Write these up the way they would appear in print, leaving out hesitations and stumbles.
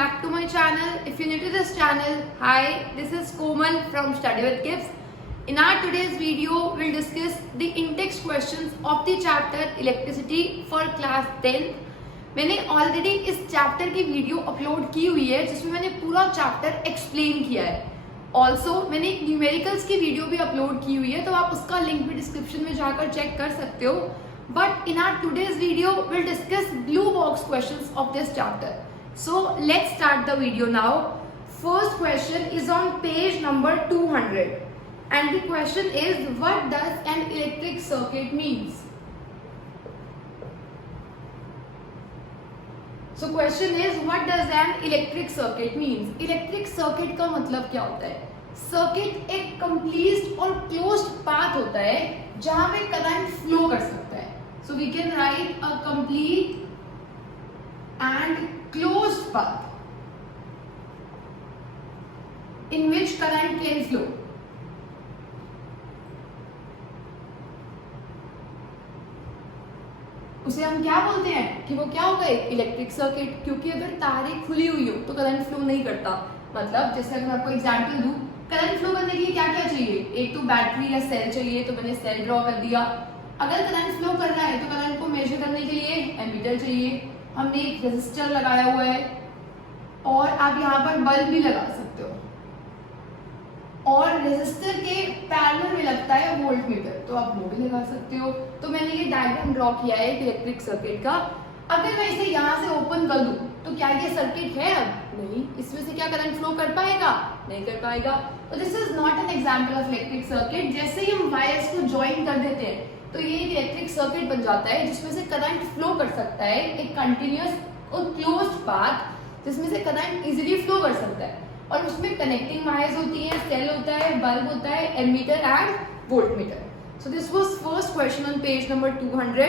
back to my channel. If you're new to this channel, hi, this is Komal from Study with Kids. In our today's video, we'll discuss the in-text questions of the chapter Electricity for class 10th. मैंने already इस chapter की video upload की हुई है जिसमें मैंने पूरा chapter explain किया है. ऑल्सो मैंने एक न्यूमेरिकल्स की वीडियो भी अपलोड की हुई है, तो आप उसका लिंक भी डिस्क्रिप्शन में जाकर चेक कर सकते हो. But in our today's video, we'll discuss blue box questions of this chapter. So let's start the video now. First question is on page number 200. And the question is, what does an electric circuit means? So question is, what does an electric circuit means? Electric circuit का मतलब क्या होता है? Circuit एक complete और closed path होता है जहाँ पे current flow कर सकता है. So we can write a complete and closed path in which current can flow. उसे हम क्या बोलते हैं कि वो क्या होगा, एक इलेक्ट्रिक सर्किट. क्योंकि अगर तारें खुली हुई हो तो करंट फ्लो नहीं करता. मतलब जैसे अगर आपको एग्जांपल दूं, करंट फ्लो करने के लिए क्या क्या चाहिए? एक तो बैटरी या सेल चाहिए, तो मैंने सेल ड्रॉ कर दिया. अगर करंट फ्लो कर रहा है तो करंट को मेजर करने के लिए एमीटर चाहिए. हमने एक रेजिस्टर लगाया हुआ है और आप यहाँ पर बल्ब भी लगा सकते हो. और रेजिस्टर के पैरेलल में लगता है वोल्टमीटर, तो आप वो भी लगा सकते हो. तो मैंने ये डायग्राम ड्रॉ किया है एक इलेक्ट्रिक सर्किट का. अगर मैं इसे यहाँ से ओपन कर दूं तो क्या ये सर्किट है? अब नहीं. इसमें से क्या करंट फ्लो कर पाएगा? नहीं कर पाएगा. तो this is not an example of electric circuit. जैसे ही हम वायर्स को ज्वाइन कर देते हैं तो ये एक इलेक्ट्रिक सर्किट बन जाता है जिसमें से करंट फ्लो कर सकता है, एक कंटिन्यूअस और क्लोज्ड पाथ जिसमें से करंट इजीली फ्लो कर सकता है. और उसमें कनेक्टिंग वायर्स होती है, सेल होता है, बल्ब होता है, ammeter and voltmeter. So this was first question on page number 200.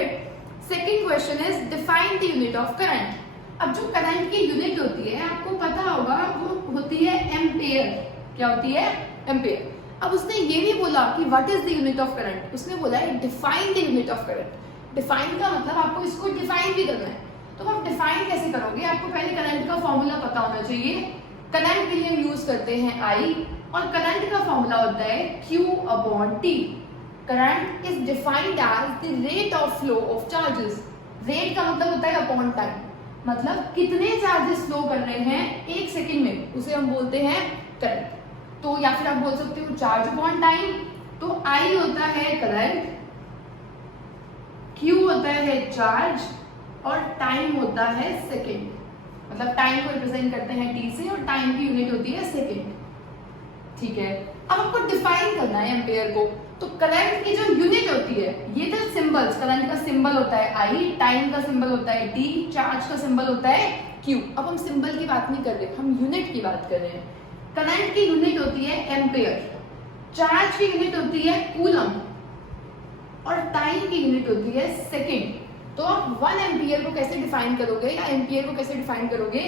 Second question is define the unit of current. अब जो करंट की यूनिट होती है आपको पता होगा, वो होती है एम्पेयर. क्या होती है? एम्पेयर. अब उसने ये नहीं बोला कि what is the unit of current, उसने बोला है define the unit of current. Define का मतलब आपको इसको डिफाइन भी करना है. तो आप डिफाइन कैसे करोगे? आपको पहले करंट का फॉर्मूला पता होना चाहिए. करंट के लिए हम यूज करते हैं I, और करंट का फॉर्मूला होता है Q/T. Current is defined as the rate of flow of charges. Rate का मतलब होता है अपॉन टाइम, मतलब कितने चार्जेस फ्लो कर रहे हैं एक सेकंड में, उसे हम बोलते हैं करंट. तो या फिर आप बोल सकते हो चार्ज अपॉन टाइम. तो I होता है करंट, Q होता है चार्ज, और टाइम होता है सेकंड. मतलब टाइम को रिप्रेजेंट करते हैं T से, और टाइम की यूनिट होती है सेकंड. ठीक है. अब आपको डिफाइन करना है एम्पेयर को. तो करंट की जो यूनिट होती है, ये तो सिंबल्स, करंट का सिंबल होता है I, टाइम का सिंबल होता है T, चार्ज का सिंबल होता है Q. अब हम सिंबल की बात नहीं कर रहे, हम यूनिट की बात कर रहे हैं. करंट की यूनिट होती है एम्पेयर, चार्ज की यूनिट होती है कूलम, और टाइम की यूनिट होती है सेकंड. तो आप 1 एम्पियर को कैसे डिफाइन करोगे, या एम्पियर को कैसे डिफाइन करोगे?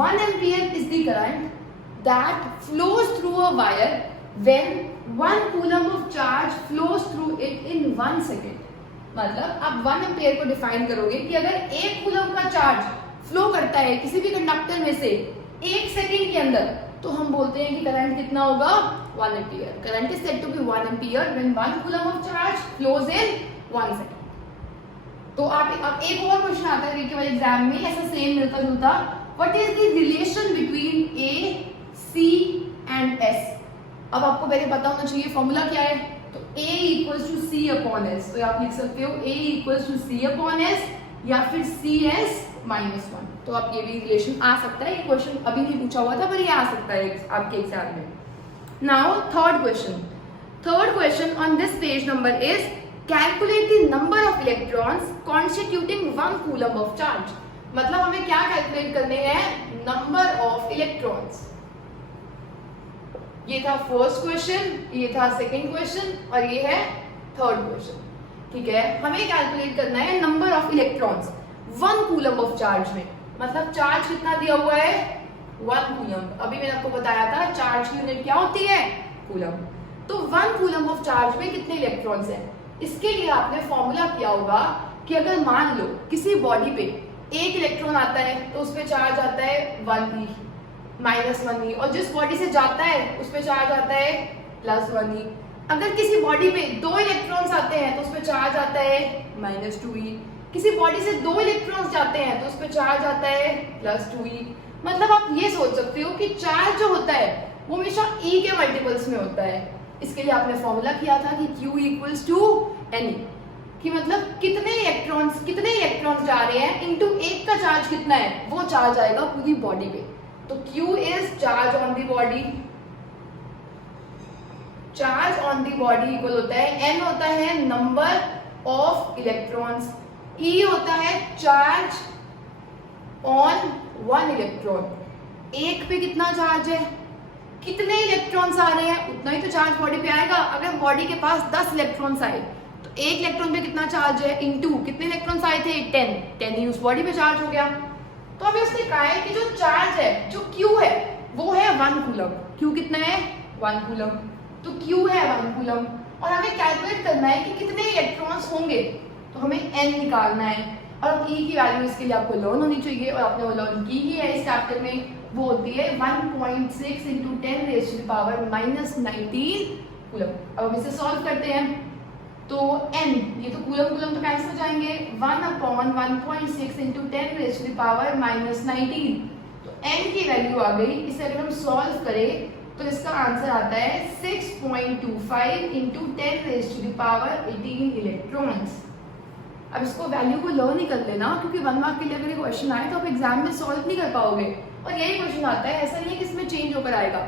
1 ampere is the current that flows through a wire when 1 coulomb of charge flows through it in 1 second. मतलब आप 1 एम्पियर को डिफाइन करोगे कि अगर 1 कूलम का चार्ज फ्लो करता है किसी भी कंडक्टर में से 1 सेकंड के अंदर, तो हम बोलते हैं कि करंट कितना होगा? 1 ampere. Current is said to be 1 ampere when 1 coulomb of charge flows in 1 second. तो आप अब एक और क्वेश्चन आता है केवल एग्जाम में, ऐसा सेम मिलता जुलता. What is the relation between A, C and S? अब आपको पहले पता होना चाहिए फॉर्मूला क्या है. तो A इक्वल्स टू C/S. तो आप लिख सकते हो A इक्वल्स टू C/S या फिर CS-1. तो आप ये भी रिलेशन आ सकता है. ये क्वेश्चन अभी नहीं पूछा हुआ था, पर ये आ सकता है आपके एग्जाम में. Now third question. Third question on this page number is calculate the number of electrons constituting 1 coulomb of charge. मतलब हमें क्या कैलकुलेट करने हैं? Number of electrons. ये था फर्स्ट क्वेश्चन, ये था सेकंड क्वेश्चन, और ये है थर्ड क्वेश्चन. ठीक है. हमें कैलकुलेट करना है number of electrons 1 coulomb of charge में. मतलब चार्ज कितना दिया हुआ है? 1 कूलम. अभी मैंने आपको बताया था चार्ज की यूनिट क्या होती है? कूलम. तो 1 कूलम ऑफ चार्ज में कितने इलेक्ट्रॉन्स हैं? इसके लिए आपने फॉर्मूला किया होगा कि अगर मान लो किसी बॉडी पे एक इलेक्ट्रॉन आता है तो उस पर चार्ज आता है 1e -1e, और जिस बॉडी से जाता है उस पर चार्ज आता है +1e। अगर किसी बॉडी पे 2 इलेक्ट्रॉन्स आते हैं तो उस पर चार्ज आता है -2e। किसी बॉडी से 2 इलेक्ट्रॉन्स जाते हैं तो उस पर चार्ज आता है +2e। मतलब आप ये सोच सकते हो कि चार्ज जो होता है वो हमेशा e के मल्टीपल्स में होता है। इसके लिए आपने फॉर्मूला किया था कि Q = Ne, कि मतलब कितने इलेक्ट्रॉन्स जा रहे हैं इनटू एक का चार्ज कितना है, वो चार्ज आएगा पूरी बॉडी पे। तो Q is charge on the body, charge on the body equal होता है N होता है नंबर ऑफ इलेक्ट्रॉन्स, E होता है चार्ज ऑन 1 इलेक्ट्रॉन। एक पे कितना चार्ज है, कितने इलेक्ट्रॉन्स आ रहे हैं उतना ही तो चार्ज बॉडी पे आएगा। अगर बॉडी के पास 10 इलेक्ट्रॉन्स आए तो एक इलेक्ट्रॉन पे कितना चार्ज है, इनटू कितने इलेक्ट्रॉन्स आए थे 10 ही उस बॉडी पे चार्ज हो गया। तो अभी उसने कहा है कि जो चार्ज है, जो Q है वो है 1 कूलम। Q कितना है 1 कूलम, तो Q है 1 कूलम, और हमें कैलकुलेट करना है कि कितने इलेक्ट्रॉन्स होंगे, तो हमें N निकालना है। और E की वैल्यू इसके लिए आपको लर्न होनी चाहिए, और आपने वो लर्न की ही है इस चैप्टर में। वो होती है 1.6 × 10⁻⁻19 कूलम। अब हम इसे सॉल्व करते हैं, तो N, ये तो कूलम तो कैंसिल हो जाएंगे, 1/1.6 × 10⁻⁻19, तो N की वैल्यू आ गई। इसे अगर हम सॉल्व करें तो इसका आंसर आता है 6.25 × 10⁻18 इलेक्ट्रॉन्स। अब इसको वैल्यू को लर्न ही कर लेना, क्योंकि 1 मार्क के लिए अगर ये क्वेश्चन आए तो आप एग्जाम में सॉल्व नहीं कर पाओगे। और यही क्वेश्चन आता है, ऐसा नहीं है कि इसमें चेंज होकर आएगा,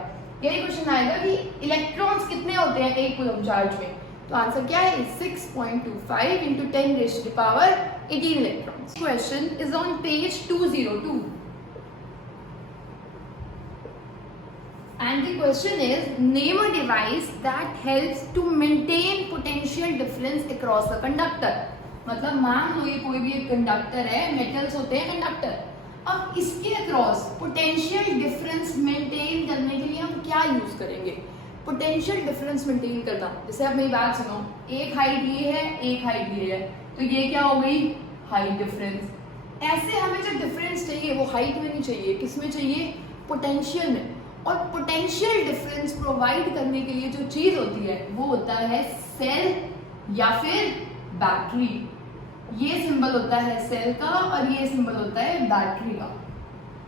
यही क्वेश्चन आएगा कि इलेक्ट्रॉन्स कितने होते हैं एक कूलम चार्ज में। तो आंसर क्या है 6.25 × 10⁻18 electrons. Question is on page 202 and the question is name a device that helps to maintain potential difference across a conductor। मतलब मान लो ये कोई भी एक कंडक्टर है, मेटल्स होते हैं कंडक्टर, अब इसके अक्रॉस पोटेंशियल डिफरेंस मेंटेन करने के लिए हम क्या यूज करेंगे। पोटेंशियल डिफरेंस मेंटेन करना, जैसे अब मेरी बात सुनो, एक हाइट ये है, एक हाइट ये है, तो ये क्या हो गई हाइट डिफरेंस। ऐसे हमें जो डिफरेंस चाहिए वो हाइट में नहीं चाहिए, किस में चाहिए, पोटेंशियल में। और पोटेंशियल डिफरेंस प्रोवाइड करने के लिए जो चीज होती है वो होता है सेल या फिर बैटरी। ये सिंबल होता है सेल का और ये सिंबल होता है बैटरी का।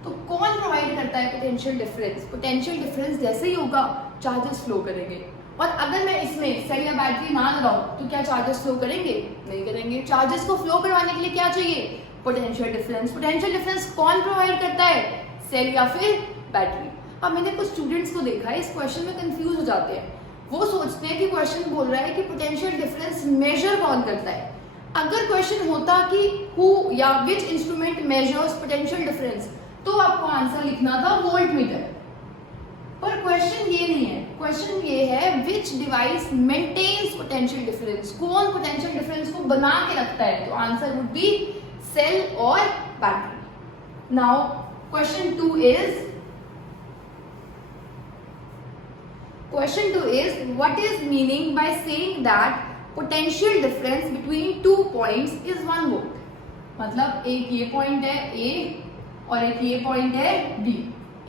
तो कौन प्रोवाइड करता है पोटेंशियल डिफरेंस, पोटेंशियल डिफरेंस जैसे ही होगा चार्जेस फ्लो करेंगे। और अगर मैं इसमें सेल या बैटरी ना लगाऊं तो क्या चार्जेस फ्लो करेंगे, नहीं करेंगे। चार्जेस को फ्लो करवाने के लिए क्या चाहिए, पोटेंशियल डिफरेंस। पोटेंशियल डिफरेंस कौन प्रोवाइड करता है, सेल या फिर बैटरी। अब मैंने कुछ स्टूडेंट्स को देखा है इस क्वेश्चन में कंफ्यूज हो जाते हैं, वो सोचते हैं कि क्वेश्चन बोल रहा है कि पोटेंशियल डिफरेंस मेजर कौन करता है। अगर क्वेश्चन होता कि हु या which instrument measures potential difference, तो आपको आंसर लिखना था वोल्टमीटर। पर क्वेश्चन ये नहीं है, क्वेश्चन ये है which device maintains potential difference, कौन पोटेंशियल डिफरेंस को बना के रखता है। तो आंसर वुड बी सेल और battery. Now question 2 is what is meaning by saying that potential difference between 2 points is 1 volt। मतलब एक ये पॉइंट है A और एक ये पॉइंट है B।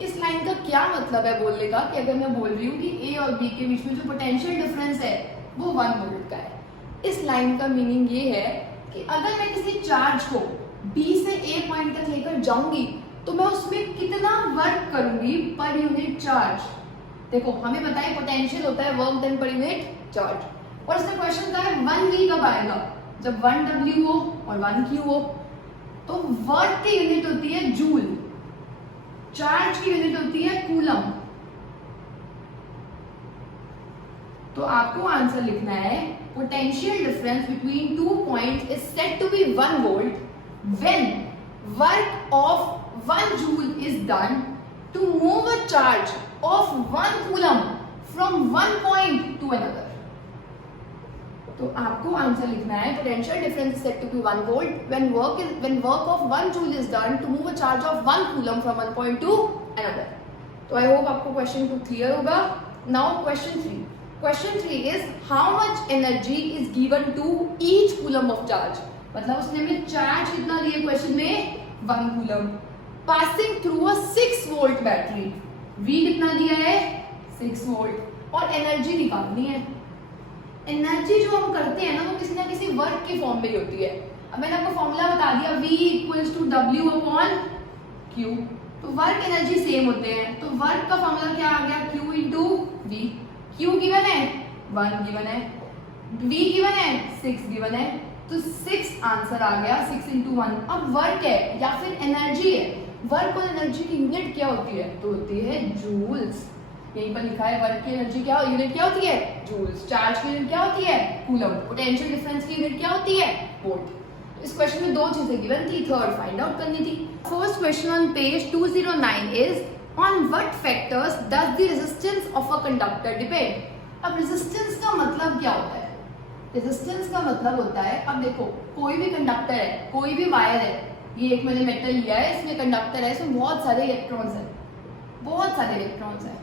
इस लाइन का क्या मतलब है बोलने का, कि अगर मैं बोल रही हूँ कि A और B के बीच में जो पोटेंशियल डिफरेंस है वो 1 वोल्ट का है। इस लाइन का मीनिंग ये है कि अगर मैं किसी चार्ज को B से A पॉइंट तक लेकर जाऊंगी तो मैं उसमें कितना वर्क करूंगी पर यूनिट चार्ज। देखो हमें पता है पोटेंशियल होता है work done per unit charge, और इसमें क्वेश्चन था 1V कब आएगा, जब 1W हो और 1Q हो। तो वर्क की यूनिट होती है जूल, चार्ज की यूनिट होती है कूलम। तो आपको आंसर लिखना है potential difference between 2 points is said to be 1 volt when work of 1 joule is done to move a charge of 1 coulomb from one point to another। तो आपको answer लिखना है potential difference set to be 1 volt when work of 1 joule is done to move a charge of 1 coulomb from one point to another। तो I hope आपको question 2 clear होगा। Now question 3 is how much energy is given to each coulomb of charge. मतलब उसने हमें charge कितना दिया question में 1 coulomb, passing through a 6 volt battery, V कितना दिया है 6 वोल्ट, और एनर्जी निकालनी है। एनर्जी जो हम करते हैं ना वो किसी ना किसी वर्क की फॉर्म में ही होती है। अब मैंने आपको फॉर्मूला बता दिया, V equals to W upon Q, तो वर्क एनर्जी सेम होते हैं, तो वर्क का फॉर्मूला क्या आ गया, Q into V। Q given है 1 गिवन है, V गिवन है 6 गिवन है, तो 6 आंसर आ गया, 6 इंटू 1। अब वर्क है या फिर एनर्जी है, वर्क और एनर्जी की यूनिट क्या होती है, तो होती है जूल्स। यहीं पर लिखा है वर्क की एनर्जी क्या यूनिट क्या होती है, जूल्स। चार्ज की यूनिट क्या होती है, कूलम। पोटेंशियल डिफरेंस की यूनिट क्या होती है, वोल्ट। इस क्वेश्चन में 2 चीजें गिवन थी, थर्ड फाइंड आउट करनी थी। First question on page 209 is on what factors does the resistance of a conductor depend. अब रेजिस्टेंस का मतलब क्या होता है, रेजिस्टेंस का मतलब होता है, अब देखो कोई भी कंडक्टर है, कोई भी वायर है, ये एक मैंने मेटल लिया है, इसमें कंडक्टर है, इसमें बहुत सारे इलेक्ट्रॉन्स हैं, बहुत सारे इलेक्ट्रॉन्स हैं।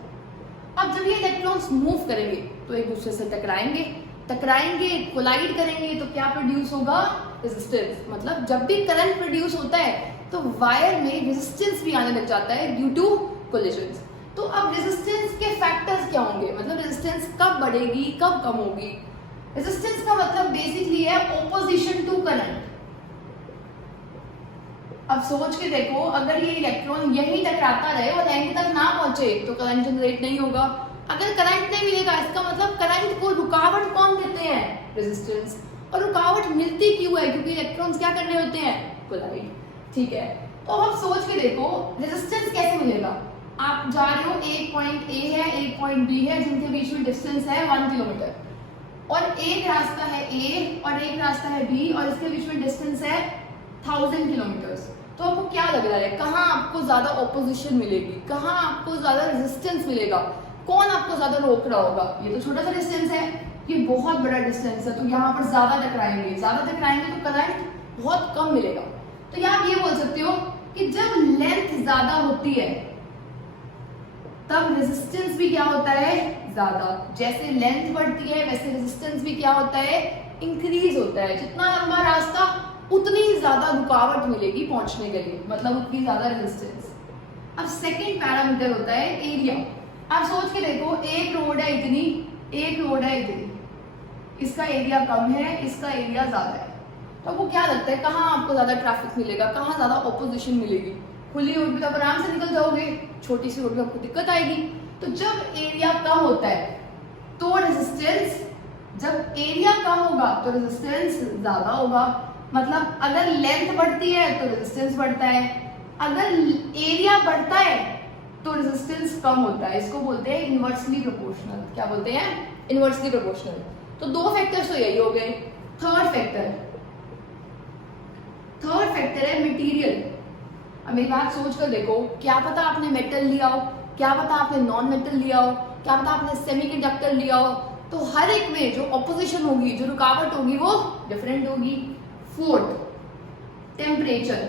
अब जब ये इलेक्ट्रॉन्स मूव करेंगे तो एक दूसरे से टकराएंगे, कोलाइड करेंगे, तो क्या प्रोड्यूस होगा, रेजिस्टेंस। मतलब जब भी करंट प्रोड्यूस होता है तो वायर में रेजिस्टेंस भी आने लग जाता है ड्यू टू कोलिजन्स। तो अब रेजिस्टेंस के फैक्टर्स क्या होंगे, मतलब रेजिस्टेंस कब बढ़ेगी कब कम होगी। रेजिस्टेंस का मतलब बेसिकली है ऑपोजिशन टू करंट। अब सोच के देखो, अगर ये इलेक्ट्रॉन यही टकराता रहे और एंड तक ना पहुंचे तो करंट जनरेट नहीं होगा। अगर करंट नहीं मिलेगा इसका मतलब करंट को रुकावट कौन देते हैं, रेजिस्टेंस। और रुकावट मिलती क्यों है, क्योंकि इलेक्ट्रॉन्स क्या कर रहे होते हैं, कोलाइड। ठीक है, तो अब सोच के देखो रेजिस्टेंस कैसे मिलेगा। आप जा रहे हो, एक पॉइंट ए है, एक पॉइंट बी है, जिनके बीच में डिस्टेंस है 1 किलोमीटर, और एक रास्ता है ए और एक रास्ता है बी, और इसके बीच में डिस्टेंस है 1000 किलोमीटर। तो आपको क्या लग रहा है, कहाँ आपको ज्यादा ऑपोजिशन मिलेगी, कहाँ आपको ज्यादा रेजिस्टेंस मिलेगा, कौन आपको ज्यादा रोक रहा होगा। ये तो छोटा सा डिस्टेंस है, ये बहुत बड़ा डिस्टेंस है, तो यहाँ पर ज्यादा टकराएंगे तो करंट बहुत कम मिलेगा। तो यहाँ आप ये बोल सकते हो कि जब लेंथ ज्यादा होती है तब रेजिस्टेंस भी क्या होता है, ज्यादा। जैसे लेंथ बढ़ती है वैसे रेजिस्टेंस भी क्या होता है, इंक्रीज होता है। जितना लंबा रास्ता उतनी ज्यादा रुकावट मिलेगी पहुंचने के लिए, मतलब उतनी ज्यादा रेजिस्टेंस। अब सेकंड पैरामीटर होता है एरिया। आप सोच के देखो, एक रोड है इतनी, एक रोड है इतनी, इसका एरिया कम है, इसका एरिया ज्यादा है, तो आपको क्या लगता है कहाँ आपको ज्यादा ट्रैफिक मिलेगा, कहाँ ज्यादा ऑपोजिशन मिलेगी। खुली रोड पे तो आप आराम से निकल जाओगे, छोटी सी रोड पे आपको दिक्कत आएगी। तो जब एरिया कम होता है तो रेजिस्टेंस, जब एरिया कम होगा तो रेजिस्टेंस ज्यादा होगा। मतलब अगर लेंथ बढ़ती है तो रेजिस्टेंस बढ़ता है, अगर एरिया बढ़ता है तो रेजिस्टेंस कम होता है। इसको बोलते हैं इनवर्सली प्रोपोर्शनल। क्या बोलते हैं, इनवर्सली प्रोपोर्शनल। तो 2 फैक्टर्स तो यही हो गए। थर्ड फैक्टर है मटेरियल। अब मेरी बात सोच कर देखो, क्या पता आपने मेटल लिया हो, क्या पता आपने नॉन मेटल लिया हो, क्या पता आपने सेमीकंडक्टर लिया हो, तो हर एक में जो ऑपोजिशन होगी, जो रुकावट होगी वो डिफरेंट होगी। Fourth, temperature.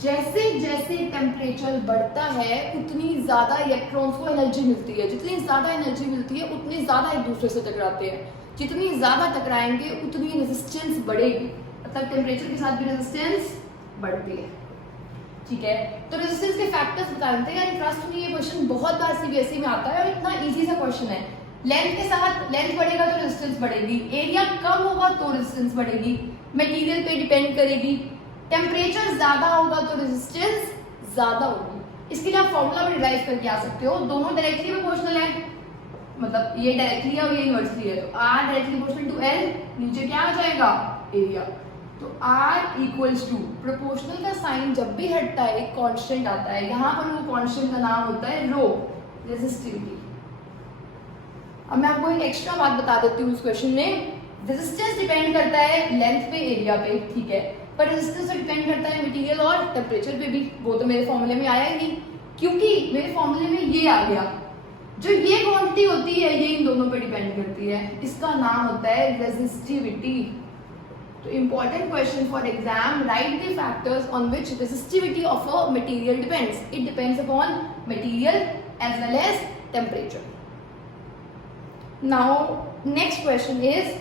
जैसे जैसे टेम्परेचर बढ़ता है उतनी ज्यादा इलेक्ट्रॉन्स को एनर्जी मिलती है, जितनी ज्यादा एनर्जी मिलती है उतनी ज्यादा एक दूसरे से टकराते हैं, जितनी ज्यादा टकराएंगे उतनी रेजिस्टेंस बढ़ेगी, मतलब टेम्परेचर के साथ भी रेजिस्टेंस बढ़ती है। ठीक है, तो रेजिस्टेंस के फैक्टर्स बता देते हैं। ट्रस्ट में ये क्वेश्चन बहुत बार सीबीएसई में आता है और इतना इजी सा क्वेश्चन है। लेंथ के साथ, लेंथ बढ़ेगा तो रेजिस्टेंस बढ़ेगी, एरिया कम होगा तो रेजिस्टेंस बढ़ेगी, मटेरियल पे डिपेंड करेगी, टेम्परेचर ज्यादा होगा तो रेजिस्टेंस ज्यादा होगी। इसके लिए आप फॉर्मूला भी डिराइव करके आ सकते हो, दोनों डायरेक्टली प्रोपोर्शनल है, मतलब ये डायरेक्टली है और ये इनवर्सली है, तो R directly proportional to L, नीचे क्या आ जाएगा, एरिया। तो R इक्वल्स टू, प्रोपोर्शनल का साइन जब भी हटता है एक कांस्टेंट आता है, यहाँ पर वो कांस्टेंट का नाम होता है रो, रेजिस्टिविटी। अब मैं आपको एक एक्स्ट्रा बात बता देती हूँ इस क्वेश्चन में, रेजिस्टेंस डिपेंड करता है लेंथ पे, एरिया पे, ठीक है, पर रेजिस्टेंस डिपेंड करता है मटेरियल और टेम्परेचर पे भी। वो तो मेरे फॉर्मूले में आया ही नहीं, क्योंकि मेरे फॉर्मूले में ये आ गया, जो ये क्वांटिटी होती है ये इन दोनों पे डिपेंड करती है, इसका नाम होता है रेजिस्टिविटी। तो important question for exam, write the factors on which resistivity of a material depends. It depends upon material as well as temperature. Now next question is,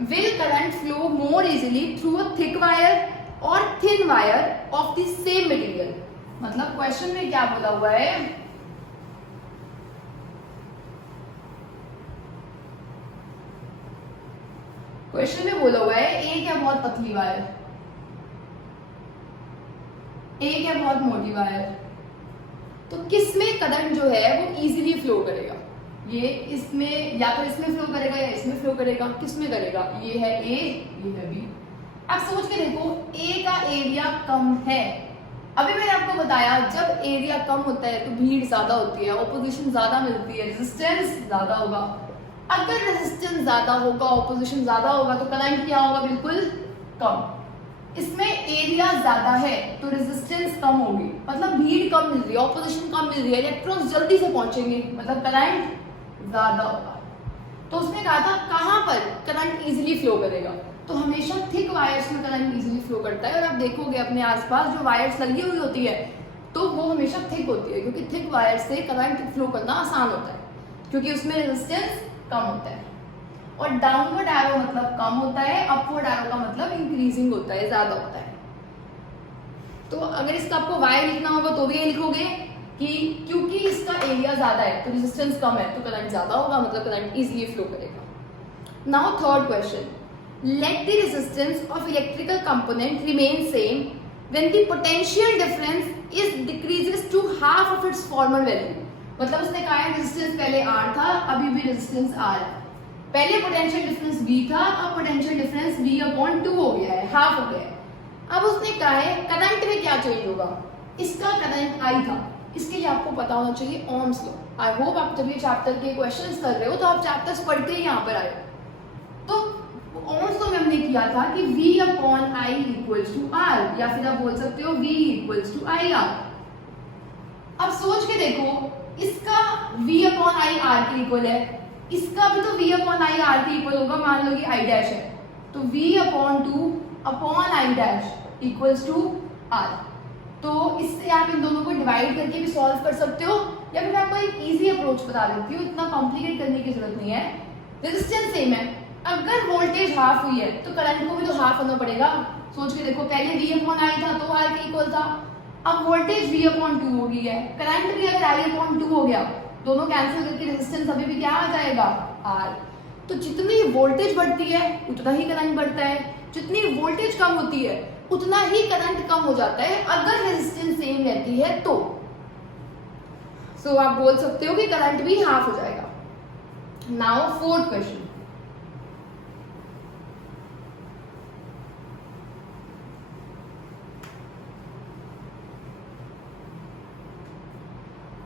will current flow more easily through a thick wire और thin wire of the same material. मतलब question में क्या बोला हुआ है, question में बोला हुआ है एक है बहुत पतली वायर, एक है बहुत मोटी वायर, तो किसमें करंट जो है वो इजीली फ्लो करेगा? ये इसमें, या तो इसमें फ्लो करेगा या इसमें फ्लो करेगा, किसमें करेगा? ये है ए, ये है बी। अब सोच के देखो, ए का एरिया कम है, अभी मैंने आपको बताया जब एरिया कम होता है तो भीड़ ज्यादा होती है, ऑपोजिशन ज्यादा मिलती है, रेजिस्टेंस ज्यादा होगा। अगर रेजिस्टेंस ज्यादा होगा, ऑपोजिशन ज्यादा होगा तो करंट क्या होगा? बिल्कुल कम। इसमें एरिया ज्यादा है तो रेजिस्टेंस कम होगी, मतलब भीड़ कम मिल रही है, ऑपोजिशन कम मिल रही है, इलेक्ट्रॉन्स जल्दी से पहुंचेंगे, मतलब करंट ज्यादा होगा। तो उसने कहा था कहां पर करंट इजीली फ्लो करेगा, तो हमेशा थिक वायर्स में करंट इजीली फ्लो करता है। और आप देखोगे अपने आसपास जो वायर्स लगी हुई होती है तो वो हमेशा थिक होती है, क्योंकि थिक वायर से करंट फ्लो करना आसान होता है, क्योंकि उसमें रेजिस्टेंस कम होता है। और डाउनवर्ड एरो मतलब कम होता है, अपवर्ड एरो का मतलब इंक्रीजिंग होता है, ज्यादा होता है। तो अगर इसका आपको वाई लिखना होगा तो भी ये लिखोगे कि क्योंकि इसका एरिया ज्यादा है तो रेजिस्टेंस कम है तो करंट ज्यादा होगा, मतलब करंट इजीली फ्लो करेगा। Now third question, let the resistance of electrical component remain same when the potential difference is decreases to half of its former value। मतलब उसने कहा है रेजिस्टेंस पहले R था, अभी भी रेजिस्टेंस R है, पहले पोटेंशियल डिफरेंस V था, अब पोटेंशियल डिफरेंस V/2 हो गया है, हाफ हो गया है। अब उसने कहा है करंट में क्या चेंज होगा, इसका करंट I था, इसके लिए आपको पता होना चाहिए ओम्स लॉ। आई होप आप जब ये चैप्टर के क्वेश्चंस कर रहे हो तो आप चैप्टर्स पढ़ के ही यहाँ पर आए। तो ओम्स लॉ में हमने किया था कि V/I इक्वल्स टू R, या फिर आप बोल सकते हो V इक्वल्स टू IR। अब सोच के देखो, इसका V/I R के इक्वल है, इसका भी तो V/I R के इक्वल होगा, मान लो कि I डैश है, तो V/2/I dash equals to R। तो इससे आप इन दोनों को डिवाइड करके भी सॉल्व कर सकते हो, या फिर मैं आपको एक इजी अप्रोच बता देती हूँ, इतना कॉम्प्लिकेट करने की जरूरत नहीं है। रेजिस्टेंस सेम है, अगर वोल्टेज हाफ हुई है तो करंट को भी तो हाफ होना पड़ेगा। सोच के देखो, पहले V/I था तो R के इक्वल था, अब वोल्टेज V/2 हो गई है, करंट भी अगर I/2 हो गया, दोनों कैंसिल करके रेजिस्टेंस अभी भी क्या आ जाएगा? R। तो जितनी वोल्टेज बढ़ती है उतना ही करंट बढ़ता है, जितनी वोल्टेज कम होती है उतना ही करंट कम हो जाता है, अगर रेजिस्टेंस सेम रहती है तो। सो आप बोल सकते हो कि करंट भी हाफ हो जाएगा। Now fourth question,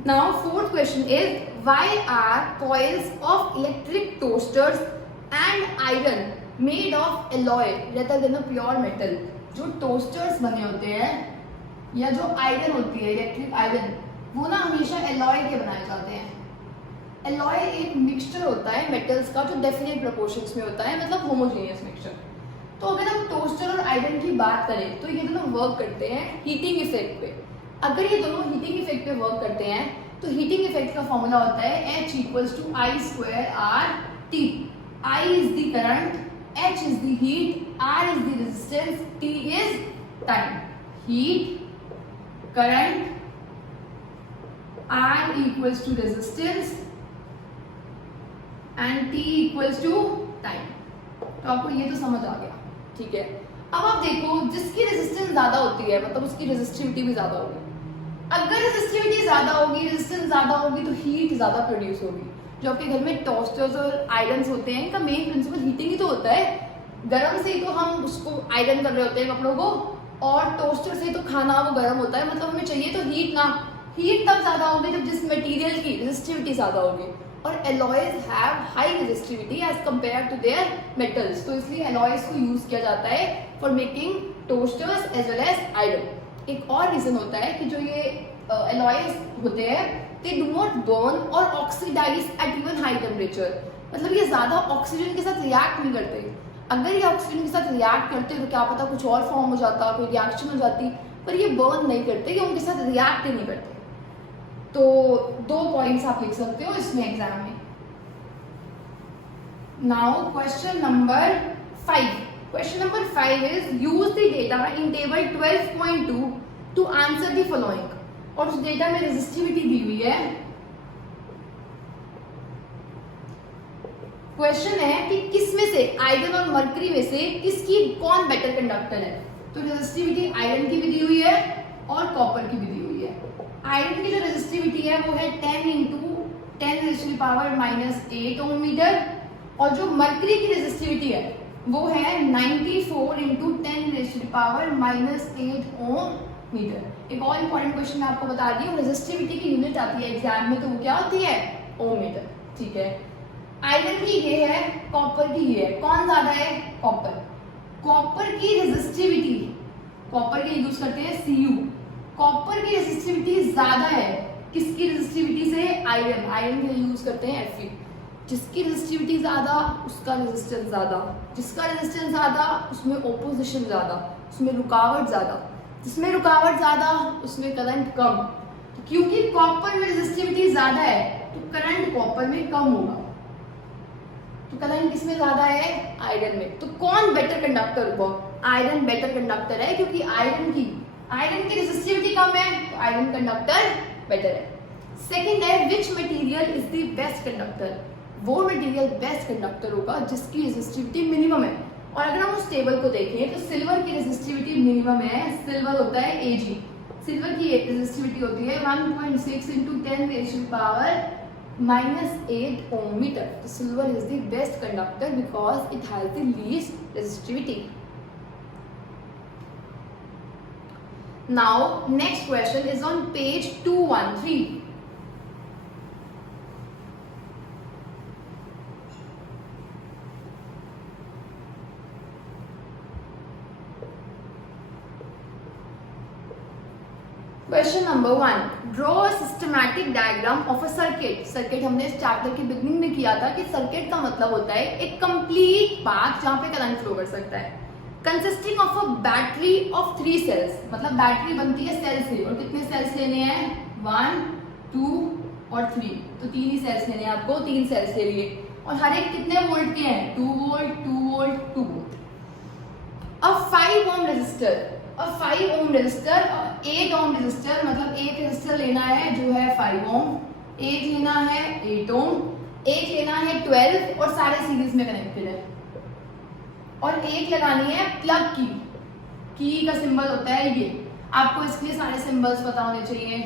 now fourth question is why are coils of electric toasters and iron made of alloy rather than a pure metal? जो टोस्टर्स बने होते हैं या जो आयरन होती है, इलेक्ट्रिक आयरन, वो ना हमेशा एलॉय के बनाए जाते हैं। एलॉय एक मिक्सचर होता है मेटल्स का जो डेफिनेट प्रोपोर्शंस में होता है, मतलब होमोजेनियस मिक्सचर। तो अगर हम टोस्टर और आयरन की बात करें तो ये दोनों वर्क करते हैं हीटिंग इफेक्ट पे। अगर ये दोनों हीटिंग इफेक्ट पे वर्क करते हैं तो हीटिंग इफेक्ट का फॉर्मूला होता है H equals to I² RT। I is the current, H is the heat, R is the resistance, T is time. Heat, current, R equals to resistance and T equals to time. तो आपको ये तो समझ आ गया, ठीक है। अब आप देखो, जिसकी रेजिस्टेंस ज्यादा होती है मतलब उसकी रेजिस्टिविटी भी ज्यादा होगी। अगर रेजिस्टिविटी ज्यादा होगी, रेजिस्टेंस ज्यादा होगी तो हीट ज्यादा प्रोड्यूस होगी। जो आपके घर में टोस्टर्स और आयरन्स होते हैं, इनका मेन प्रिंसिपल हीटिंग ही तो होता है। गर्म से ही तो हम उसको आयरन कर रहे होते हैं कपड़ों को, और टोस्टर से ही तो खाना वो गर्म होता है, मतलब हमें चाहिए तो हीट ना। हीट तब ज्यादा होगी जब जिस मटेरियल की रेजिस्टिविटी ज्यादा होगी, और alloys have high resistivity as compare to their metals. तो इसलिए एलॉयज को यूज किया जाता है for making toasters as well as iron. एक और रीजन होता है कि जो ये एलॉयज होते हैं दे डू नॉट बर्न और oxidize at even high temperature. मतलब ये ज्यादा ऑक्सीजन के साथ रिएक्ट नहीं करते। अगर ये ऑक्सीजन के साथ रिएक्ट करते तो क्या पता कुछ और फॉर्म हो जाता, कोई रिएक्शन हो जाती, पर ये बर्न नहीं करते, ये उनके साथ रिएक्ट ही नहीं करते। तो 2 पॉइंट्स आप लिख सकते हो इसमें एग्जाम में। Now question number 5, question number 5 is use the data in table 12.2 to answer the following. और उस डेटा में रेजिस्टिविटी दी हुई है। क्वेश्चन है कि किस में से आयरन और मरकरी में से किसकी कौन बेटर कंडक्टर है। तो रेजिस्टिविटी आयरन की भी दी हुई है और कॉपर की भी दी हुई है। आयरन की जो रेजिस्टिविटी है वो है 10 × 10⁻⁻8 ओम मीटर और जो मरकरी की रेजिस्टिविटी है वो है 94 × 10⁻⁻8 ओम मीटर। एक और इंपॉर्टेंट क्वेश्चन मैं आपको बता दी हूँ, रेजिस्टिविटी की यूनिट आती है एग्जाम में तो वो क्या होती है, ओम मीटर। ठीक है, आयरन की ये है, कॉपर की ये है, कौन ज्यादा है, कॉपर। कॉपर की रेजिस्टिविटी, कॉपर के यूज करते हैं Cu, कॉपर की रेजिस्टिविटी ज्यादा है किसकी रेजिस्टिविटी से, आयरन। आयरन के यूज करते हैं Fe। जिसकी रेजिस्टिविटी ज्यादा उसका रेजिस्टेंस ज्यादा, जिसका रेजिस्टेंस ज्यादा उसमें ओपोजिशन ज्यादा, उसमें रुकावट ज्यादा, जिसमें रुकावट ज्यादा उसमें करंट कम। तो क्योंकि कॉपर में रेजिस्टिविटी ज्यादा है तो करंट कॉपर में कम होगा, तो करंट किसमें ज्यादा है, आयरन में। तो कौन बेटर कंडक्टर होगा, आयरन बेटर कंडक्टर है क्योंकि आयरन की रेजिस्टिविटी कम है तो आयरन कंडक्टर बेटर है। सेकंड है which material is the best conductor. वो मटेरियल बेस्ट कंडक्टर होगा जिसकी रेजिस्टिविटी मिनिमम है। और अगर हम उस टेबल को देखें तो सिल्वर की रेजिस्टिविटी मिनिमम है, सिल्वर होता है Ag। सिल्वर की रेजिस्टिविटी होती है 1.6 × 10⁻⁸ ओम मीटर। तो silver is the best conductor because it has the least resistivity. Now next question is on page 213. Question number 1. Draw a systematic diagram of a circuit. Circuit हमने इस chapter के beginning में किया था कि सर्किट का मतलब होता है एक कंप्लीट पाथ जहां पे करंट फ्लो कर सकता है। Consisting of a battery of 3 cells, मतलब बैटरी बनती है सेल से और कितने सेल्स लेने हैं, 1, 2 और 3। तो 3 ही सेल्स लेने हैं आपको, 3 सेल्स ले लिए और हर एक कितने वोल्ट के हैं, 2 वोल्ट 2 वोल्ट 2 वोल्ट। अब 5 ओम रेजिस्टर, अब 5 ओम रेजिस्टर, 8 ओम रेजिस्टर, मतलब एक रेजिस्टर लेना है जो है 5 ओम, एक लेना है 8 ओम, एक लेना है 12 और सारे सीरीज में कनेक्टेड है। और एक लगानी है प्लग की का सिंबल होता है ये। आपको इसके लिए सारे सिंबल्स पता होने चाहिए।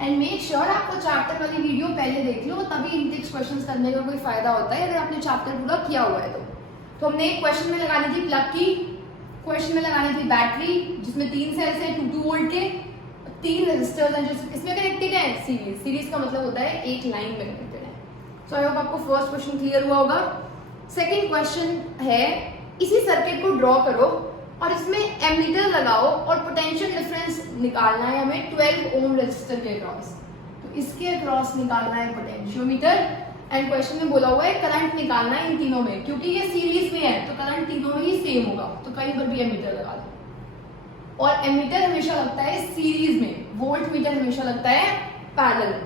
एंड मेक श्योर आपको चैप्टर वाली वीडियो पहले देख लो, तभी इंटेक्स क्वेश्चंस करने का कोई फायदा होता है अगर आपने चैप्टर पूरा किया हुआ है तो हमने एक क्वेश्चन में लगानी थी प्लग की, क्वेश्चन में लगानी थी बैटरी जिसमें 3 सेल्स है 2 वोल्ट के, 3 रेजिस्टर्स हैं जो किसमें कनेक्टेड है, सीरीज का मतलब होता है एक लाइन में कनेक्टेड है। सो आई होप आपको फर्स्ट क्वेश्चन क्लियर हुआ होगा। सेकेंड क्वेश्चन है इसी सर्किट को ड्रॉ करो और इसमें एमीटर लगाओ और पोटेंशियल डिफरेंस निकालना है हमें 12 ओम रेजिस्टर के अक्रॉस। तो इसके अक्रॉस निकालना है पोटेंशियोमीटर एंड क्वेश्चन में बोला हुआ है करंट निकालना है इन तीनों में, क्योंकि ये सीरीज में है तो करंट तीनों में ही सेम होगा, तो कहीं पर भी एमीटर लगा दो। और एमीटर हमेशा लगता है सीरीज में, वोल्ट मीटर हमेशा लगता है पैरेलल में।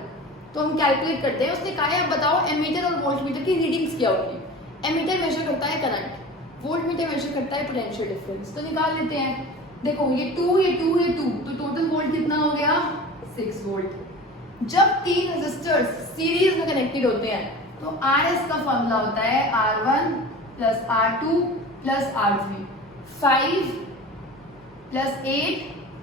तो हम कैलकुलेट करते हैं, उसने कहा है अब बताओ एमीटर और वोल्ट मीटर की रीडिंग्स क्या होगी। एमीटर मेजर करता है करंट, वोल्ट मीटर मेजर करता है पोटेंशियल डिफरेंस। तो निकाल लेते हैं, देखो ये 2 ये 2 ये 2, तो टोटल वोल्ट कितना हो गया 6 वोल्ट। जब 3 रेजिस्टर्स सीरीज में कनेक्टेड होते हैं तो RS का फॉर्मूला होता है R1 plus R2 plus R3, 5 plus 8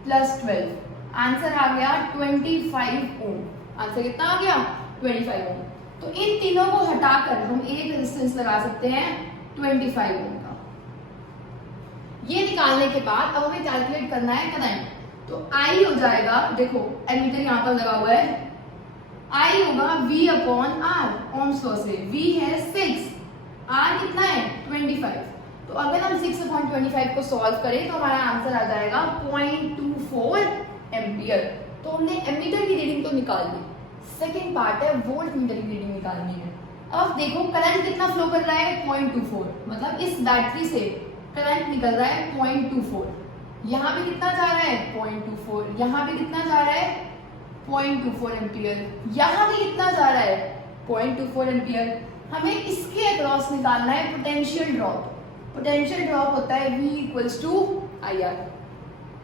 plus 12, answer आ गया 25 ओम। आंसर कितना आ गया 25 ओम। तो इन तीनों को हटाकर हम एक रेजिस्टेंस लगा सकते हैं 25 ओम का। ये निकालने के बाद अब हमें कैलकुलेट करना है करंट। तो I हो जाएगा, देखो एमीटर यहाँ पर लगा हुआ है, I होगा V upon R Ohm's law से, V है 6, R कितना है 25। तो अगर हम 6 अपॉन 25 को सॉल्व करें तो हमारा आंसर आ जाएगा 0.24 एम्पियर। तो हमने एमीटर की रीडिंग तो निकाल ली, सेकेंड पार्ट है वोल्ट मीटर की रीडिंग निकालनी है। अब देखो करंट कितना फ्लो कर रहा है 0.24, मतलब इस बैटरी से करंट निकल रहा है 0.24। यहाँ पे कितना जा रहा है 0.24, यहाँ पे कितना जा रहा है 0.24 एम्पियर, यहाँ पे कितना जा रहा है 0.24 एम्पियर। हमें इसके अक्रॉस निकालना है पोटेंशियल ड्रॉप। पोटेंशियल ड्रॉप होता है V इक्वल्स टू IR।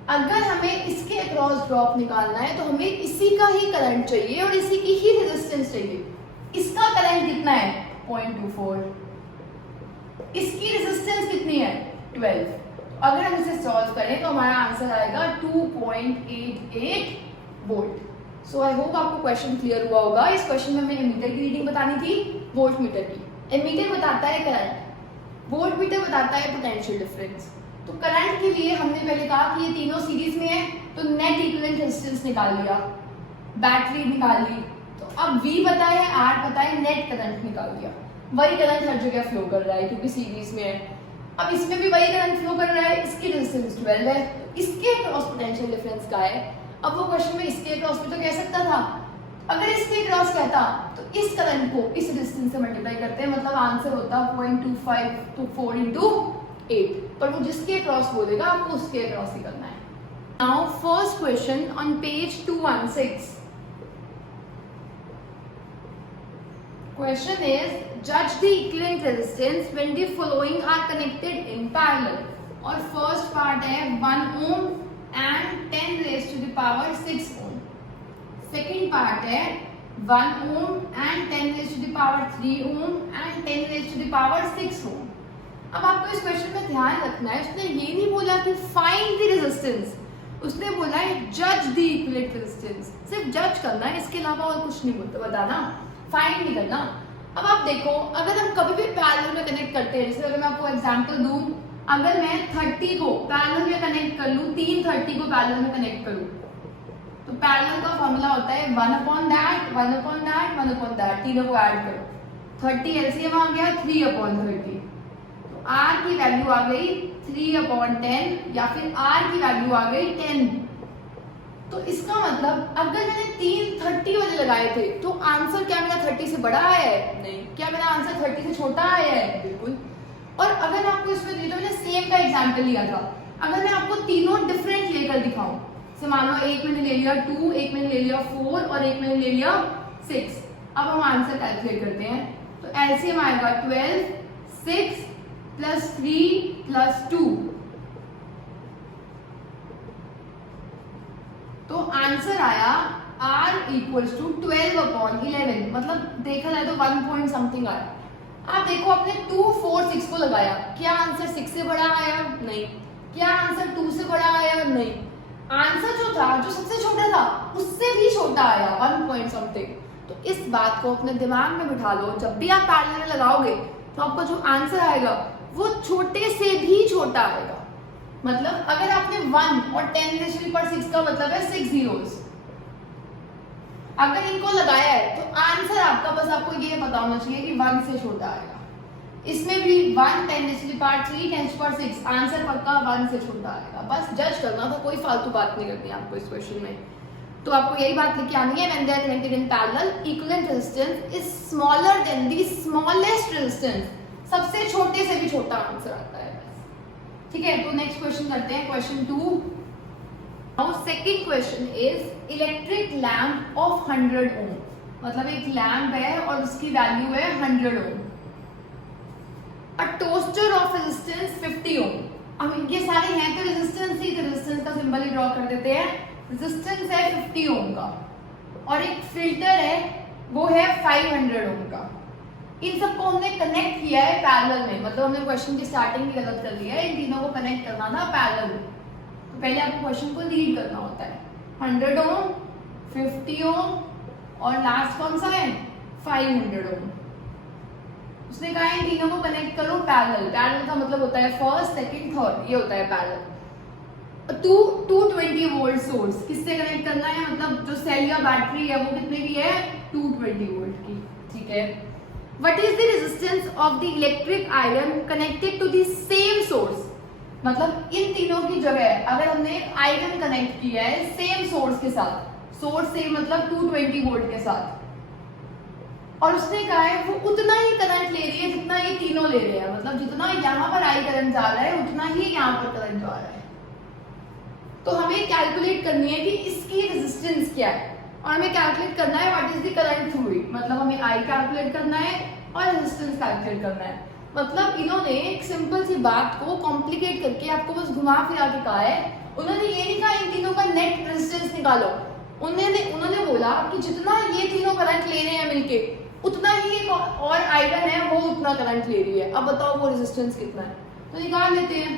अगर हमें इसके अक्रॉस ड्रॉप निकालना है तो हमें इसी का ही करंट चाहिए और इसी की ही रेजिस्टेंस चाहिए। इसका करंट कितना है 0.24, इसकी रेजिस्टेंस कितनी है 12। अगर हम इसे सॉल्व करें तो हमारा आंसर आएगा 2.88 वोल्ट। सो आई होप आपको क्वेश्चन क्लियर हुआ होगा। इस क्वेश्चन में हमें एमीटर की रीडिंग बतानी थी, वोल्ट मीटर की। एमीटर बताता है करंट, वोल्ट मीटर बताता है पोटेंशियल डिफरेंस। तो करंट के लिए हमने पहले कहा कि ये तीनों सीरीज में है, तो नेट इक्विवेलेंट रेजिस्टेंस निकाल लिया, बैटरी निकाल ली। तो अब V पता है, R पता है, नेट करंट निकाल लिया। वही करंट हर जगह फ्लो कर रहा है क्योंकि सीरीज में है। अब इसमें भी वही करंट फ्लो कर रहा है, इसकी रेजिस्टेंस 12 है, तो इसके अक्रॉस पोटेंशियल डिफरेंस का है। अब वो क्वेश्चन में इसके अक्रॉस भी तो कह सकता था। अगर इसके अक्रॉस कहता तो इस करंट को इस डिस्टेंस से मल्टीप्लाई करते हैं, मतलब आंसर होता 0.2524 into 8। पर वो जिसके अक्रॉस बोलेगा आपको उसके अक्रॉस ही करना है। Now first question on page 216। Question is, judge the equivalent resistance when the following are connected in parallel। और first part है 1 ohm and 10 raised to the power 6 ohm। Second part है 1 ohm and 10 raised to the power 3 ohm and 10 raised to the power 6 ohm। अब आपको इस question में ध्यान रखना है, उसने ये नहीं बोला कि फाइंड द रेजिस्टेंस, उसने बोला है जज द इक्विवेलेंट रेजिस्टेंस। सिर्फ जज करना है, इसके अलावा और कुछ नहीं बोलता, बताना, फाइंड नहीं करना। अब आप देखो, अगर हम कभी भी पैरेलल में कनेक्ट करते हैं, जैसे अगर मैं आपको एग्जांपल दूं, अगर मैं 30 को पैरेलल में कनेक्ट कर लूं, 3 30 को पैरेलल में कनेक्ट करूं, तो पैरेलल का फॉर्मूला होता है 1 upon that 1 upon that 1 upon that, तीनों को ऐड करो। 30 एलसीएम आ गया 3 अपॉन 30, तो R की वैल्यू आ गई 3 अपॉन 10 या फिर R की वैल्यू आ गई 10। तो इसका मतलब अगर मैंने 3 30 वाले लगाए थे तो आंसर क्या मेरा 30 से बड़ा आया है? नहीं। क्या मेरा आंसर 30 से छोटा आया है? बिल्कुल। और अगर आपको इसमें तो मैंने सेम का एग्जांपल लिया था, अगर मैं आपको तीनों डिफरेंट लेकर दिखाऊं, से मान लो एक मैंने ले लिया 2, एक मैंने ले लिया 4 और एक मैंने ले लिया 6। अब हम आंसर कैलकुलेट करते हैं, तो एलसीएम आएगा 12 6 प्लस 3 प्लस 2, तो आंसर आया R इक्वल्स टू 12 अपॉन 11, मतलब देखा जाए तो 1 पॉइंट समथिंग आया। आप देखो आपने 2 4 6 को लगाया, क्या आंसर 6 से बड़ा आया? नहीं। क्या आंसर 2 से बड़ा आया? नहीं। आंसर जो था, जो सबसे छोटा था, उससे भी छोटा आया 1 पॉइंट समथिंग। तो इस बात को अपने दिमाग में बिठा लो, जब भी आप पैरेलल में लगाओगे तो आपका जो आंसर आएगा वो छोटे से भी छोटा आएगा। मतलब अगर आपने 1 और 10 रेज़ टू पावर 6 का मतलब है 6 zeros, अगर इनको लगाया है तो आंसर आपका, बस आपको ये पता होना चाहिए कि 1 से छोटा आएगा। इसमें भी 1 10 raise to power 3 10 to power 6, answer पक्का 1 से छोटा आएगा। बस जज करना था, कोई फालतू बात नहीं करनी आपको इस क्वेश्चन में। तो आपको यही बात लिख के आनी है, when they are connected in parallel equivalent resistance is smaller than the smallest resistance, सबसे छोटे से भी छोटा आंसर आता है। ठीक है, तो नेक्स्ट क्वेश्चन करते हैं, question 2। Now second question is electric lamp of 100 ओम, मतलब एक लैंप है और उसकी वैल्यू है 100 ओम। अ टोस्टर ऑफ रेजिस्टेंस 50 ओम। अब ये सारे हैं तो रेजिस्टेंस ही, तो रेजिस्टेंस का सिंबल ही ड्रॉ कर देते हैं। रेजिस्टेंस है 50 ओम का और एक फिल्टर है वो है 500 ओम का। इन सबको हमने कनेक्ट किया है पैरेलल में, मतलब हमने क्वेश्चन की स्टार्टिंग भी गलत कर दी है, इन तीनों को कनेक्ट करना था पैरेलल में। तो पहले आपको क्वेश्चन को रीड करना होता है, 100 ओम 50 ओम और लास्ट कौन सा है 500 ओम। उसने कहा इन तीनों को कनेक्ट करो पैरेलल। पैरेलल का मतलब होता है फर्स्ट सेकंड थर्ड, ये होता है पैरेलल। 220 वोल्ट सोर्स किससे कनेक्ट करना है, मतलब जो सेल या बैटरी है वो कितने की है 220 वोल्ट की। ठीक है, What is the resistance of the electric iron connected to the same source? मतलब इन तीनों की जगह अगर हमने एक आयरन कनेक्ट किया है सेम सोर्स के साथ, सोर्स सेम मतलब 220 वोल्ट के साथ, और उसने कहा है वो उतना ही करंट ले रही है जितना ये तीनों ले रहे हैं, मतलब जितना यहाँ पर आई करंट जा रहा है उतना ही यहाँ पर करंट जा रहा है। तो हमें कैलकुलेट करनी है कि इसकी रेजिस्टेंस क्या है और हमें कैलकुलेट करना है what is the current through it, मतलब हमें आई कैलकुलेट करना है और रेजिस्टेंस कैलकुलेट करना है। मतलब इन्होंने एक सिंपल सी बात को कॉम्प्लिकेट करके आपको बस घुमा फिरा के कहा है। उन्होंने ये नहीं कहा इन तीनों का नेट रेजिस्टेंस निकालो, उन्होंने बोला कि जितना ये तीनों करंट ले रहे हैं मिलके उतना ही एक और आयरन है वो उतना करंट ले रही है। अब बताओ वो रेजिस्टेंस कितना है, तो निकाल लेते हैं।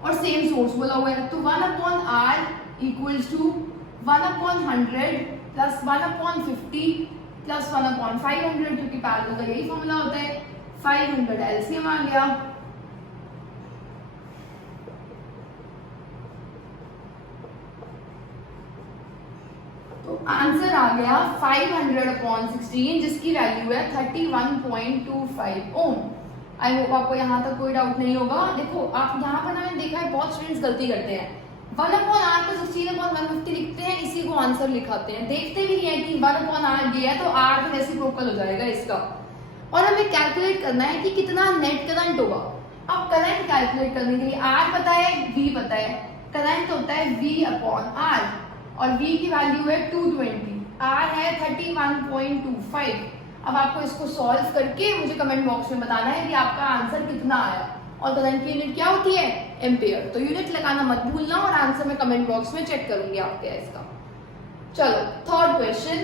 और सेम सोर्स बोला हुआ है, तो 1/R equals to 1/100 plus 1/50 plus 1/500, क्योंकि पैरेलल का यही फॉर्मूला होता है। 500 एलसीएम आ गया, तो आंसर आ गया 500/16, जिसकी वैल्यू है 31.25 ओम। आई होप आपको यहाँ तक कोई डाउट नहीं होगा। देखो आप यहाँ पर मैंने देखा है बहुत स्टूडेंट्स गलती करते हैं, 1/R को 16/150 लिखते हैं, इसी को आंसर लिखाते हैं, देखते भी नहीं है कि 1/R दिया है तो R तो रेसिप्रोकल हो जाएगा इसका। और हमें कैलकुलेट करना है कि कितना नेट करंट होगा। अब करंट कैलकुलेट करने के लिए R पता है, V पता है, करंट होता है V/R और V की वैल्यू है 220, R है 31.25। अब आपको इसको सॉल्व करके मुझे कमेंट बॉक्स में बताना है कि आपका आंसर कितना आया। और करंट की यूनिट क्या होती है, एम्पियर। तो यूनिट लगाना मत भूलना और आंसर मैं कमेंट बॉक्स में चेक करूंगी आपके इसका। चलो third question,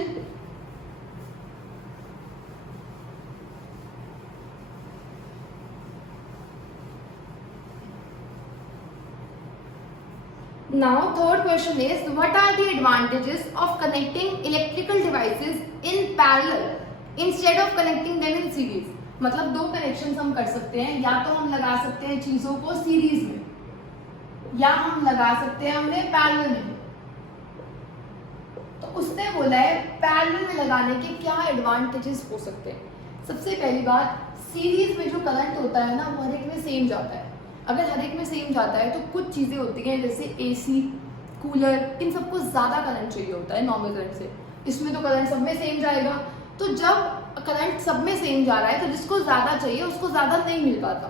now third question is what are the advantages of connecting electrical devices in parallel instead of connecting them in series। मतलब दो कनेक्शंस हम कर सकते हैं, या तो हम लगा सकते हैं चीजों को सीरीज में या हम लगा सकते हैं हमने पैरेलल में। तो उसने बोला है पैरेलल में लगाने के क्या एडवांटेजेस हो सकते हैं। सबसे पहली बात, सीरीज में जो करंट होता है ना वो हर एक में सेम जाता है। अगर हर एक में सेम जाता है तो कुछ चीजें होती हैं जैसे एसी, कूलर, इन सबको ज्यादा करंट चाहिए होता है नॉर्मल करंट से, इसमें तो करंट सब में सेम जाएगा। तो जब करंट सब में सेम जा रहा है तो जिसको ज्यादा चाहिए उसको ज्यादा नहीं मिल पाता।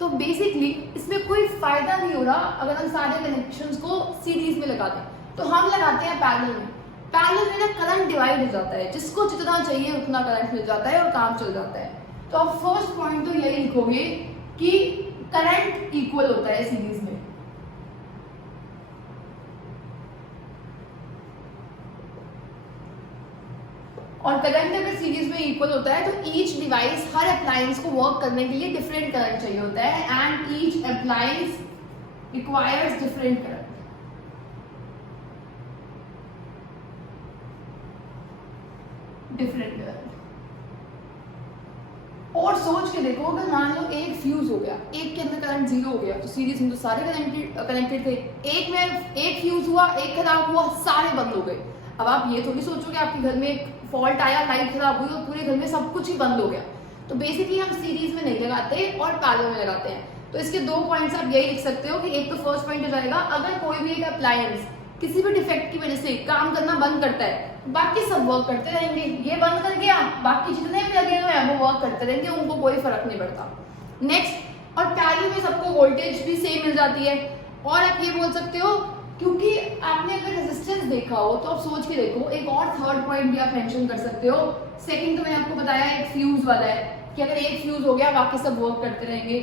तो बेसिकली इसमें कोई फायदा नहीं हो रहा अगर हम सारे कनेक्शंस को सीरीज में लगा दें। तो हम लगाते हैं पैरेलल में। पैरेलल में ना करंट डिवाइड हो जाता है, जिसको जितना चाहिए उतना करंट मिल जाता है और काम चल जाता है। तो आप फर्स्ट पॉइंट तो यही लिखोगे कि करंट इक्वल होता है सीरीज में। और करंट अगर सीरीज में इक्वल होता है तो ईच डिवाइस, हर अप्लायंस को वर्क करने के लिए डिफरेंट करंट चाहिए होता है and each appliance requires different current. Different current. और सोच के देखो अगर मान लो एक फ्यूज हो गया, एक के अंदर करंट 0 हो गया तो सीरीज में तो सारे कनेक्टेड थे। एक में एक फ्यूज हुआ, एक खराब हुआ, सारे बंद हो गए। अब आप ये थोड़ी सोचोगे आपके घर में एक फॉल्ट आया, लाइट खराब हुई और पूरे घर में सब कुछ ही बंद हो गया। तो बेसिकली हम सीरीज में नहीं लगाते और पैरेलल में लगाते हैं। तो इसके दो पॉइंट्स आप यही लिख सकते हो कि एक तो फर्स्ट पॉइंट हो जाएगा, अगर कोई भी एक अप्लायंस किसी भी डिफेक्ट की वजह से काम करना बंद करता है, बाकी सब वर्क करते रहेंगे। ये बंद कर गया, बाकी जितने भी लगे हुए हैं वो वर्क करते रहेंगे, उनको कोई फर्क नहीं पड़ता। नेक्स्ट, और पैरेलल में सबको वोल्टेज भी सेम मिल जाती है। और आप ये बोल सकते हो क्योंकि आपने अगर रेजिस्टेंस देखा हो तो आप सोच के देखो, एक और थर्ड पॉइंट भी आप मेंशन कर सकते हो। सेकंड तो मैंने आपको बताया एक फ्यूज वाला है कि अगर एक फ्यूज हो गया बाकी सब वर्क करते रहेंगे।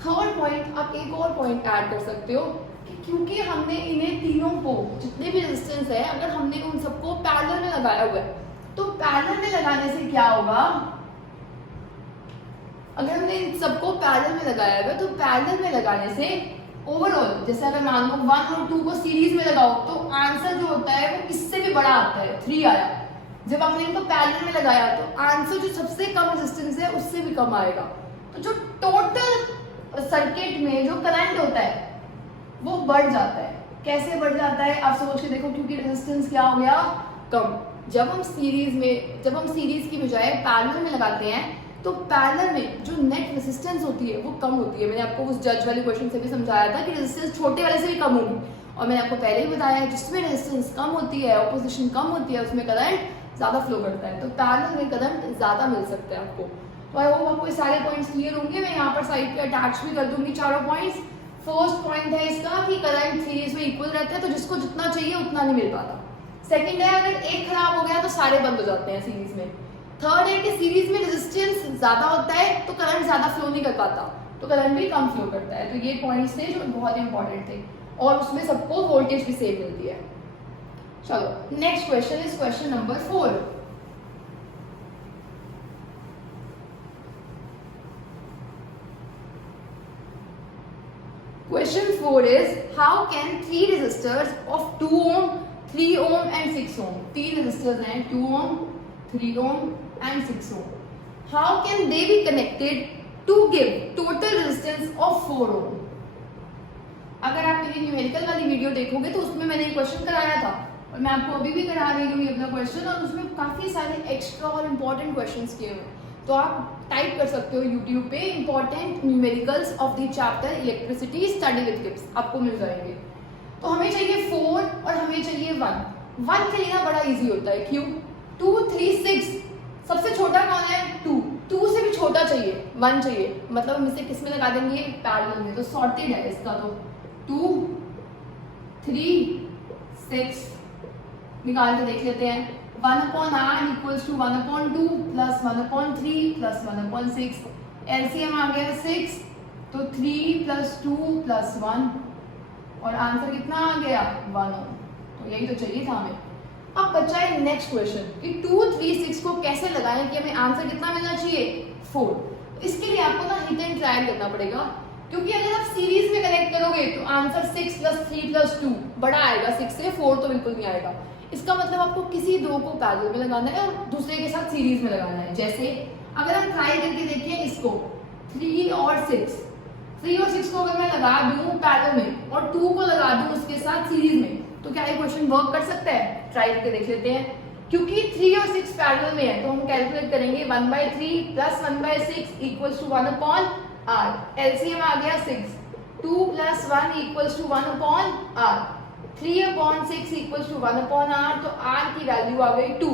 थर्ड पॉइंट आप एक और पॉइंट ऐड कर सकते हो कि क्योंकि हमने इन्हें तीनों को, जितने भी रेजिस्टेंस है, अगर हमने उन सबको पैरेलल में लगाया हुआ है तो पैरेलल में लगाने से क्या होगा, अगर हमने इन सबको पैरेलल में लगाया हुआ है तो पैरेलल में लगाने से ओवरऑल, जैसे अगर मान लो 1 और 2 को सीरीज में लगाओ तो आंसर जो होता है वो इससे भी बड़ा आता है, 3 आया। जब हमने इनको पैरेलल में लगाया तो आंसर जो सबसे कम रेजिस्टेंस है उससे भी कम आएगा। तो जो टोटल सर्किट में जो करंट होता है वो बढ़ जाता है। कैसे बढ़ जाता है आप सोच के देखो, क्योंकि रेजिस्टेंस क्या हो गया, कम। जब हम सीरीज की बजाय पैरेलल में लगाते हैं तो पैरेलल में जो नेट रेजिस्टेंस होती है वो कम होती है। मैंने आपको उस जज वाले क्वेश्चन से भी समझाया था कि रेजिस्टेंस छोटे वाले से भी कम होगी, और मैंने आपको पहले ही बताया जिसमें रेजिस्टेंस कम होती है, ऑपोजिशन कम होती है, उसमें करंट ज्यादा फ्लो करता है। तो पैरेलल में करंट ज्यादा मिल सकता है आपको। तो आई होप आपको सारे पॉइंट्स क्लियर होंगे। मैं यहाँ पर साइड पे अटैच भी कर दूंगी चारों पॉइंट्स। फर्स्ट पॉइंट है इसका कि करंट सीरीज में इक्वल रहता है तो जिसको जितना चाहिए उतना नहीं मिल पाता। सेकंड है अगर एक खराब हो गया तो सारे बंद हो जाते हैं सीरीज में। थर्ड है कि सीरीज में रेजिस्टेंस ज्यादा होता है तो करंट ज्यादा फ्लो नहीं कर पाता, तो करंट भी कम फ्लो करता है। तो ये पॉइंट्स थे जो बहुत इंपॉर्टेंट थे और उसमें सबको वोल्टेज भी सेम मिलती है। चलो next question is question number 4। Question 4 is how can three resistors of 2 ohm, 3 ohm and 6 ohm, 3 resistors हैं 2 ohm, 3 ohm and 6 ohm, how can they be connected to give total resistance of 4 ohm? अगर आप मेरी numerical वाली video देखोगे तो उसमें मैंने एक क्वेश्चन कराया था और मैं आपको अभी भी करा रही हूँ अपना क्वेश्चन, और उसमें काफी सारे एक्स्ट्रा और इम्पोर्टेंट क्वेश्चंस किए हुए, तो आप टाइप कर सकते हो यूट्यूब पे important numericals of the chapter electricity study with tips, आपको मिल जाएंगे। तो हमें चाहिए 4 और हमें चाहिए 1। 1 से लेना बड़ा इजी होता है, क्यों? 2 3 6, सबसे छोटा कौन है? 2। 2 से भी छोटा चाहिए 1 चाहिए, मतलब हम इसे किस में लगा देंगे? पैरेलल में। तो सॉर्टेड है इसका, तो 2 3 6 निकाल के देख लेते हैं। 1/r equals to 1/2 plus 1/3 plus 1/6, LCM आ गया 6, तो 3 plus 2 plus 1 और आंसर कितना आ गया? 1 ओम। तो यही तो चाहिए था हमें। अब बचा है नेक्स्ट क्वेश्चन कि 2 3 6 को कैसे लगाएं कि हमें आंसर कितना मिलना चाहिए? 4। इसके लिए आपको ना हिट एंड ट्रायल करना पड़ेगा, क्योंकि अगर आप सीरीज में कनेक्ट करोगे तो आंसर 6 + 3 + 2 बड़ा आएगा 6 से, 4 तो बिल्कुल नहीं आएगा। इसका मतलब आपको किसी दो को पैरेलल में लगाना है और दूसरे के साथ सीरीज में लगाना है। जैसे अगर हम ट्राई करके देखें इसको 3 और 6 को अगर मैं लगा दूं पैरेलल में और 2 को लगा दूं उसके साथ सीरीज में, तो क्या ये क्वेश्चन वर्क कर सकता है? ट्राई करके देख लेते हैं। क्योंकि 3 और 6 पैरेलल में है तो हम कैलकुलेट करेंगे 1/3 + 1/6 = 1/r। एलसीएम आ गया 6, 2 + 1 = 1/r, 3/6 = 1/r, तो r की वैल्यू आ गई 2।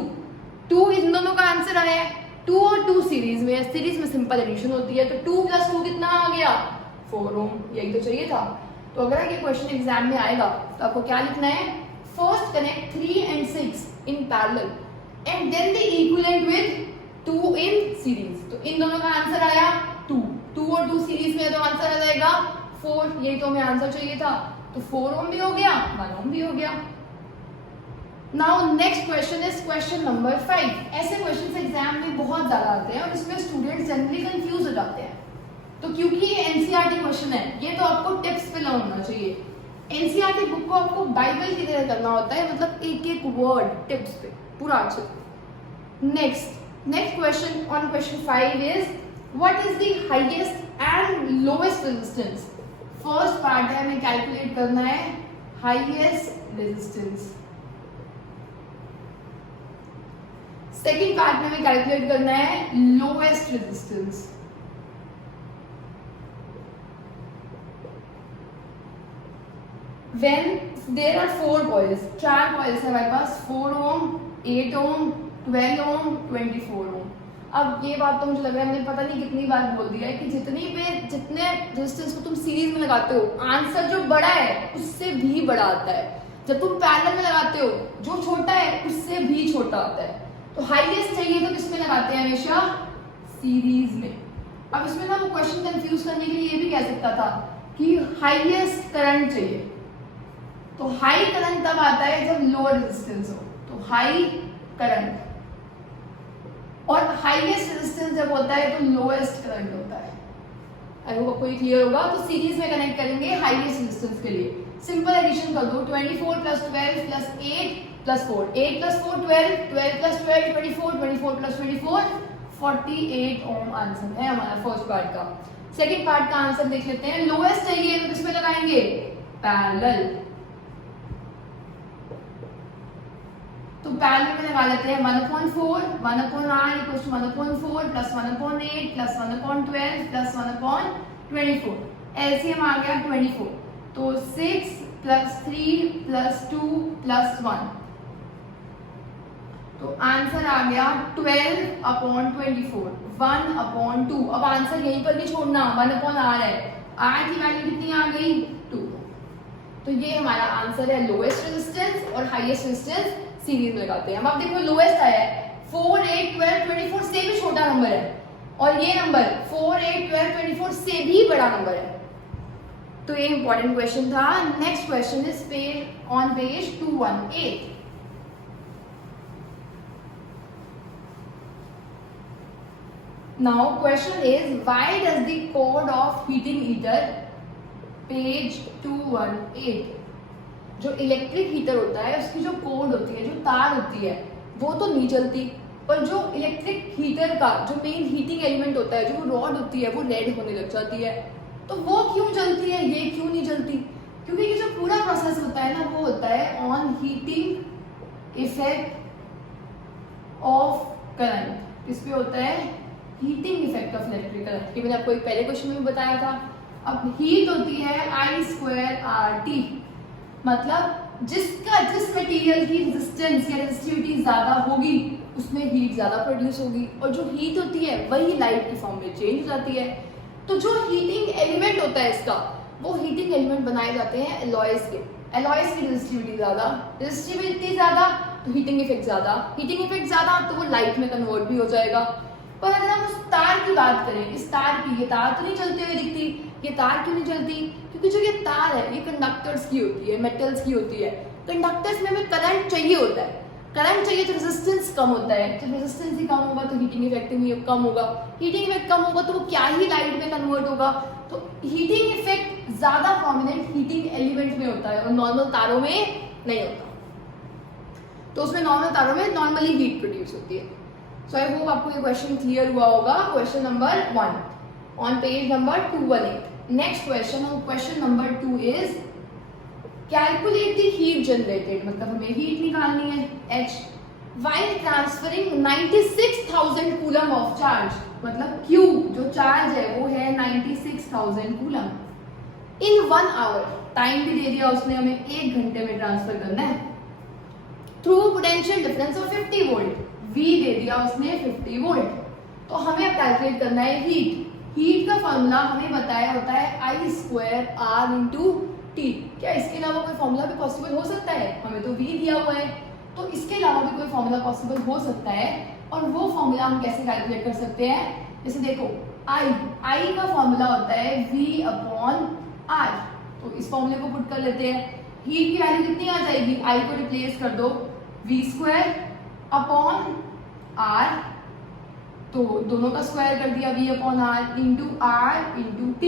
2 इन दोनों का आंसर आया है। 2 और 2 सीरीज में है, सीरीज में सिंपल एडिशन होती है, तो 2 + 2 कितना आ गया? 4 ओम। यही तो चाहिए था। तो अगर ये क्वेश्चन एग्जाम में आएगा तो आपको क्या लिखना है? First connect 3 and 6 in parallel and then the equivalent with 2 in series. तो इन दोनों का आंसर आया 2, 2 और 2 सीरीज में है तो आंसर आ जाएगा 4। यही तो हमें आंसर चाहिए था। तो 4 ओम भी हो गया, 1 ओम भी हो गया। Now next question is question number 5। ऐसे क्वेश्चन एग्जाम में बहुत ज्यादा आते हैं और इसमें स्टूडेंट्स जनरली कंफ्यूज हो जाते हैं। तो क्योंकि ये एनसीईआरटी क्वेश्चन है, ये तो आपको टिप्स पे लर्न होना चाहिए। एनसीईआरटी बुक को आपको बाइबल की तरह करना होता है, मतलब एक एक वर्ड टिप्स पे पूरा अच्छे। Next question on question 5 is what is the highest and lowest resistance. First part है हमें कैलकुलेट करना है हाईएस्ट रेजिस्टेंस, सेकेंड पार्ट में हमें कैलकुलेट करना है lowest resistance. When there are 4 coils, 4 coils है हमारे पास, 4 ओम, 8 ओम, 12 ओम, 24 ओम। अब ये बात तो मुझे लग रहा है मैंने पता नहीं कितनी बार बोल दिया है कि जितने रेजिस्टेंस को तुम सीरीज में लगाते हो आंसर जो बड़ा है उससे भी बड़ा आता है। जब तुम पैरेलल में लगाते हो जो छोटा है उससे भी छोटा आता है। तो हाईएस्ट चाहिए तो किसमें लगाते हैं? हमेशा सीरीज में। अब इसमें ना वो क्वेश्चन कंफ्यूज करने के लिए ये भी कह सकता था कि हाईएस्ट करंट चाहिए, तो हाई करंट तब आता है जब लो रेजिस्टेंस हो। तो हाई करंट और हाईएस्ट रेजिस्टेंस जब होता है तो लोएस्ट करंट होता है। आई होप आपको क्लियर होगा। तो सीरीज में कनेक्ट करेंगे हाईएस्ट रेजिस्टेंस के लिए। सिंपल एडिशन कर दो, 24 + 12 + 8 + 4, 8 + 4 12, 12 + 12 24, 24 + 24 48 ओम आंसर है हमारा फर्स्ट पार्ट का। सेकेंड पार्ट का आंसर देख लेते हैं। लोएस्ट चाहिए तो किसमें लगाएंगे? पैरेलल। तो पैरेलल में लगा लेते हैं 1/4, 1/r = 1/4 + 1/8 + 1/12 + 1/24। एलसीएम आ गया 24, तो 6 + 3 + 2 + 1, तो आंसर आ गया 12/24, 1/2। अब आंसर यहीं पर नहीं छोड़ना, 1/r है, r की वैल्यू कितनी आ गई? 2। तो ये हमारा आंसर है लोएस्ट रेजिस्टेंस और हाईएस्ट रेजिस्टेंस सीरीज में लगाते हैं। अब देखो लोएस्ट आया है 4, 8, 12, 24 से भी छोटा नंबर है, और ये नंबर 4, 8, 12, 24 से भी बड़ा नंबर है। तो ये इंपॉर्टेंट क्वेश्चन था। Next question is on page 218। Now question is, why does the code of heating heater, page 218, जो इलेक्ट्रिक हीटर होता है उसकी जो कोड होती है, जो तार होती है, वो तो नहीं जलती, पर जो इलेक्ट्रिक हीटर का जो मेन हीटिंग एलिमेंट होता है, जो रॉड होती है, वो रेड होने लग जाती है। तो वो क्यों जलती है, ये क्यों नहीं जलती? क्योंकि ये जो पूरा प्रोसेस होता है ना, वो होता है on heating effect of current. इस पे होता है heating effect of electric current, ये मैंने आपको एक पहले क्वेश्चन में बताया था। अब हीट होती है I²RT, मतलब जिस मटेरियल की रेजिस्टेंस या रेजिस्टिविटी ज्यादा होगी उसमें हीट ज्यादा प्रोड्यूस होगी, और जो हीट होती है वही लाइट की फॉर्म में चेंज हो जाती है। तो जो हीटिंग एलिमेंट होता है इसका, वो हीटिंग एलिमेंट बनाए जाते हैं एलॉयज के। एलॉयज की रेजिस्टिविटी ज्यादा, रेजिस्टिविटी ज्यादा तो हीटिंग इफेक्ट ज्यादा, हीटिंग इफेक्ट ज्यादा तो वो लाइट में कन्वर्ट भी हो जाएगा। पर अगर हम उस तार की बात करें, इस तार की, ये तार तो नहीं चलती हुई दिखती। ये तार क्यों नहीं चलती? क्योंकि जो ये तार है ये कंडक्टर्स की होती है, मेटल्स की होती है। कंडक्टर्स में हमें करंट चाहिए होता है, करंट चाहिए तो रेजिस्टेंस कम होता है। जब रेजिस्टेंस ही कम होगा तो हीटिंग इफेक्ट भी कम होगा, हीटिंग इफेक्ट कम होगा तो वो क्या ही लाइट में कन्वर्ट होगा। तो हीटिंग इफेक्ट ज्यादा प्रोमिनेंट हीटिंग एलिमेंट में होता है और नॉर्मल तारों में नहीं होता। तो उसमें नॉर्मल तारों में नॉर्मली हीट प्रोड्यूस होती है। सो आई होप आपको ये क्वेश्चन क्लियर हुआ होगा। Question number 1 on page number 218। Next question, question number 2 is calculate the heat generated, मतलब हमें हीट निकालनी है H while transferring 96,000 coulomb of charge, मतलब Q जो चार्ज है वो है 96,000 कूलम इन 1 आवर। टाइम भी दे दिया उसने हमें, 1 घंटे में ट्रांसफर करना है। Through potential difference of 50 volt, V दे दिया उसने 50 वोल्ट। तो हमें अब कैलकुलेट करना है हीट। हीट का फॉर्मूला हमें बताया होता है I²R×T। क्या इसके अलावा कोई फॉर्मूला भी पॉसिबल हो सकता है? हमें तो V दिया हुआ है, तो इसके अलावा भी कोई फॉर्मूला पॉसिबल हो सकता है। और वो फॉर्मूला हम कैसे कैलकुलेट कर सकते हैं? जैसे देखो I का फॉर्मूला होता है V/R। तो इस फॉर्मूले को पुट कर लेते हैं। हीट की वैल्यू कितनी आ जाएगी? I को रिप्लेस कर दो V²/R, तो दोनों का स्क्वायर कर दिया V/R into R into T।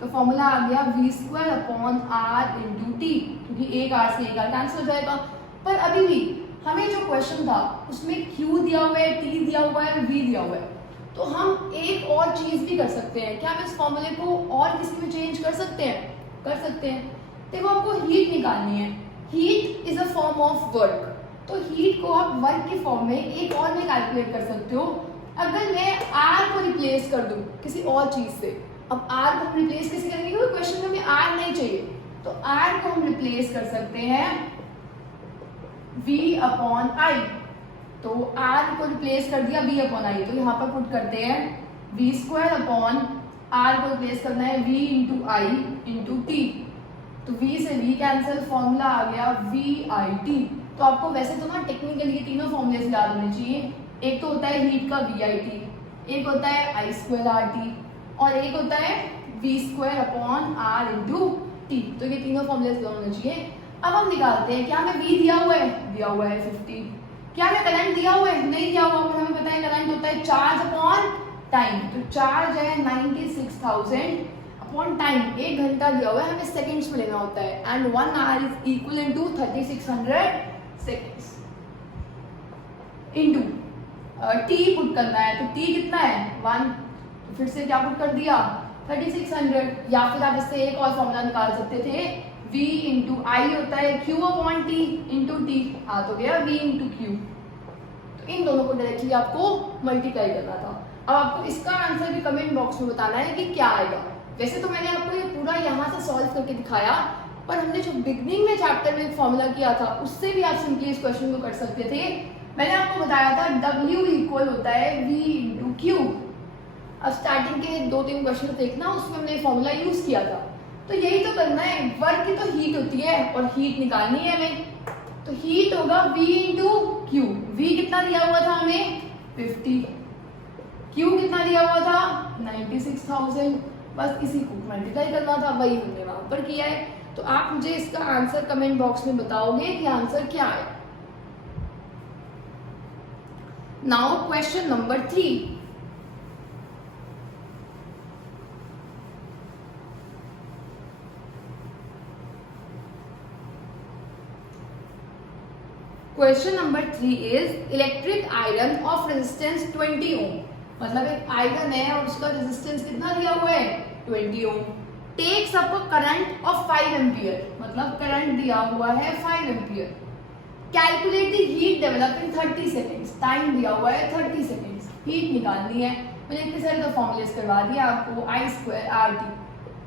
तो फॉर्मूला आ गया V²/R/T, क्योंकि एक R से एक R कैंसिल हो जाएगा। पर अभी भी हमें जो क्वेश्चन था उसमें Q दिया हुआ है, T दिया हुआ है, V दिया हुआ है। तो हम एक और चीज भी कर सकते हैं। क्या हम इस फॉर्मूले को और किसी में चेंज कर सकते हैं? कर सकते हैं। देखो आपको हीट निकालनी है, heat is a form of work. तो हीट को आप वर्क की फॉर्म में एक और में कैलकुलेट कर सकते हो। अगर मैं R को रिप्लेस कर दूं किसी और चीज से, अब R को रिप्लेस कैसे करेंगे? क्योंकि क्वेश्चन में हमें R नहीं चाहिए, तो R को हम रिप्लेस कर सकते हैं V/I। तो R को रिप्लेस कर दिया V/I, तो यहाँ पर पुट करते हैं V²/R को रिप्लेस करना है V into I into T। तो V से V कैंसिल, फॉर्मूला आ गया VIT। तो आपको वैसे तो ना टेक्निकली ये तीनों फॉर्मूले याद होने चाहिए। एक तो होता है हीट का VIT, एक होता है I²RT और एक होता है V²/R इंटू T। तो ये तीनों फॉर्मूले याद होने चाहिए। अब हम निकालते हैं। क्या हमें V दिया हुआ है? दिया हुआ है 50। क्या हमें करंट दिया हुआ है? नहीं दिया हुआ, पर हमें पता है करंट होता है चार्ज अपॉन टाइम। तो चार्ज है 96,000 अपॉन टाइम, 1 घंटा दिया हुआ है, हमें सेकंड्स में लेना होता है। And 1 hour is equal to 3600 seconds into T put करना है। तो T कितना है? 1। तो फिर से क्या पुट कर दिया? 3600। या फिर आप इससे एक और फॉर्मूला निकाल सकते थे, V इंटू I होता है Q/T इंटू T। आ तो गया V इंटू Q। तो इन दोनों को डायरेक्टली आपको मल्टीप्लाई करना था। अब आपको इसका आंसर भी कमेंट बॉक्स में बताना है कि क्या आएगा। वैसे तो मैंने आपको ये पूरा यहाँ से सॉल्व करके दिखाया, पर हमने जो बिगनिंग में चैप्टर में फॉर्मूला किया था उससे भी आप सिंपली इस क्वेश्चन को कर सकते थे। मैंने आपको बताया था W इक्वल होता है V इंटू Q। अब स्टार्टिंग के 2-3 क्वेश्चन देखना, उसमें हमने फॉर्मूला यूज किया था। तो यही तो करना है। वर्क की तो हीट होती है और हीट निकालनी है हमें। तो हीट होगा V इंटू Q। V कितना दिया हुआ था हमें? हमें 50, Q कितना दिया हुआ था 96,000, बस इसी को मल्टीप्लाई करना था, वही हमने वहां पर किया है। तो आप मुझे इसका आंसर कमेंट बॉक्स में बताओगे कि आंसर क्या है। Now question number 3। Question number 3 is electric iron of resistance 20 ओम। मतलब एक आयरन है और उसका रेजिस्टेंस कितना दिया हुआ है 20 ohm. Takes up current of 5 ampere, मतलब करंट दिया हुआ है 5 ampere. Calculate the heat develop in 30 seconds, time दिया हुआ है 30 सेकेंड्स। हीट निकालनी है, मैंने इतने सारे तो फॉर्मुलेस करवा दिया आपको। I स्क्वायर आर टी,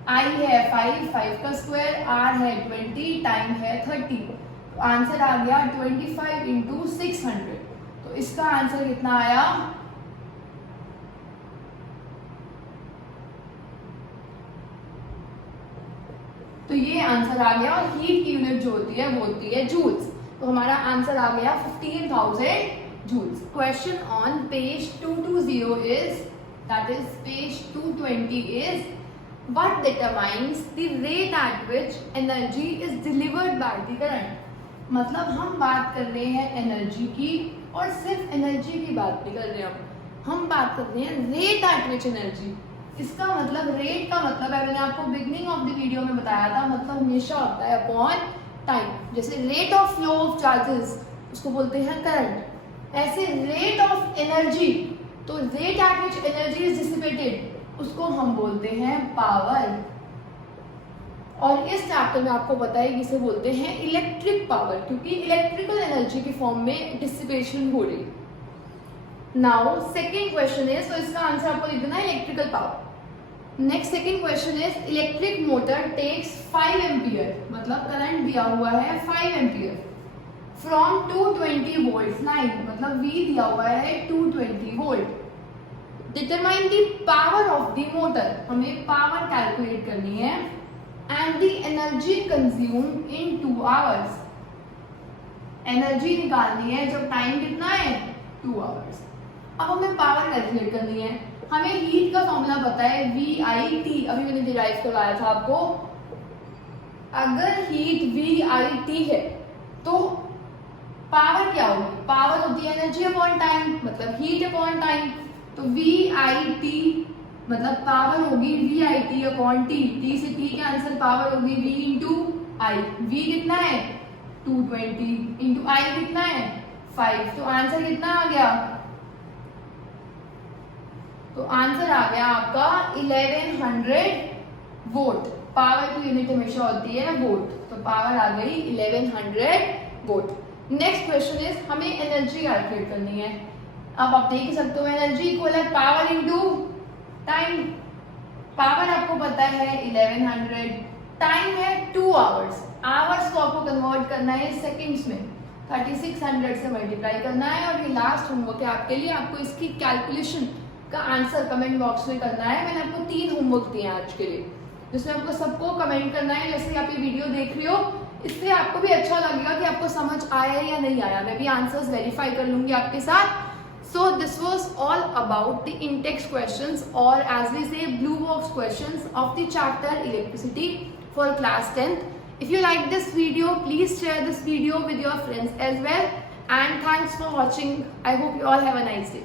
आई है 5 का स्क्वायर, आर है 20, टाइम है 30। तो आंसर आ गया 25 इंटू 600। तो इसका आंसर कितना आया तो ये आंसर आ गया। और हीट की यूनिट जो होती है वो होती है जूल्स। तो हमारा आंसर आ गया 15,000 joules. Question on page 220 is, that is page 220 is, what determines the rate at which energy is delivered by the current। मतलब हम बात कर रहे हैं एनर्जी की, और सिर्फ एनर्जी की बात नहीं कर रहे हैं हम बात कर रहे हैं रेट एट विच एनर्जी। इसका मतलब, रेट का मतलब है, मैंने आपको बिगनिंग ऑफ द वीडियो में बताया था, मतलब हमेशा होता है अपॉन टाइम। जैसे rate of flow of charges उसको बोलते हैं करंट, ऐसे रेट ऑफ एनर्जी, तो rate at which energy is dissipated उसको हम बोलते हैं पावर। और इस चैप्टर में आपको पता है कि इसे बोलते हैं इलेक्ट्रिक पावर, क्योंकि इलेक्ट्रिकल एनर्जी की फॉर्म में डिसिपेशन हो रही। नाउ सेकेंड क्वेश्चन इज, तो इसका आंसर आपको लिख देना है electrical power. Next second question is, electric motor takes 5 ampere, मतलब करंट दिया हुआ है 5 एम्पियर, फ्रॉम 220 वोल्ट लाइन, मतलब V दिया हुआ है 220 volt. Determine the power of the motor, हमें पावर कैलकुलेट करनी है, and the energy consumed in 2 hours। Energy निकालनी है जब टाइम कितना है 2 आवर्स। अब हमें पावर कैलकुलेट करनी है। हमें हीट का फॉर्मूला पता है VIT, अभी मैंने डिराइव करवाया था आपको। अगर हीट VIT है तो पावर क्या होगी, पावर होती है एनर्जी अपॉन टाइम, मतलब हीट अपॉन टाइम। तो VIT मतलब पावर होगी VIT अपॉन T, T से T कैंसिल, पावर होगी V इंटू आई। V कितना है 220 इंटू आई कितना है 5। तो आंसर कितना आ गया, तो आंसर आ गया आपका 1100 वोल्ट। पावर की यूनिट हमेशा होती है वोल्ट, तो पावर आ गई 1100 वोल्ट। नेक्स्ट क्वेश्चन इज, हमें एनर्जी कैलकुलेट करनी है। अब आप देख सकते हो एनर्जी इक्वल है पावर इंटू टाइम। पावर आपको पता है 1100, टाइम है 2 आवर्स। आवर्स को आपको कन्वर्ट करना है सेकंड्स में, 3600 से मल्टीप्लाई करना है। और ये लास्ट होमवर्क है आपके लिए, आपको इसकी कैलकुलेशन का आंसर कमेंट बॉक्स में करना है। मैंने आपको 3 होमवर्क दिए हैं आज के लिए, जिसमें आपको सबको कमेंट करना है। जैसे आप ये वीडियो देख रहे हो, इससे आपको भी अच्छा लगेगा कि आपको समझ आया या नहीं आया। मैं भी आंसर्स वेरीफाई कर लूंगी आपके साथ। So this was all about the in-text questions, or as we say blue box questions of the chapter electricity for class 10th. If you like this video, please share this video with your friends as well. And thanks for watching. I hope you all have a nice day.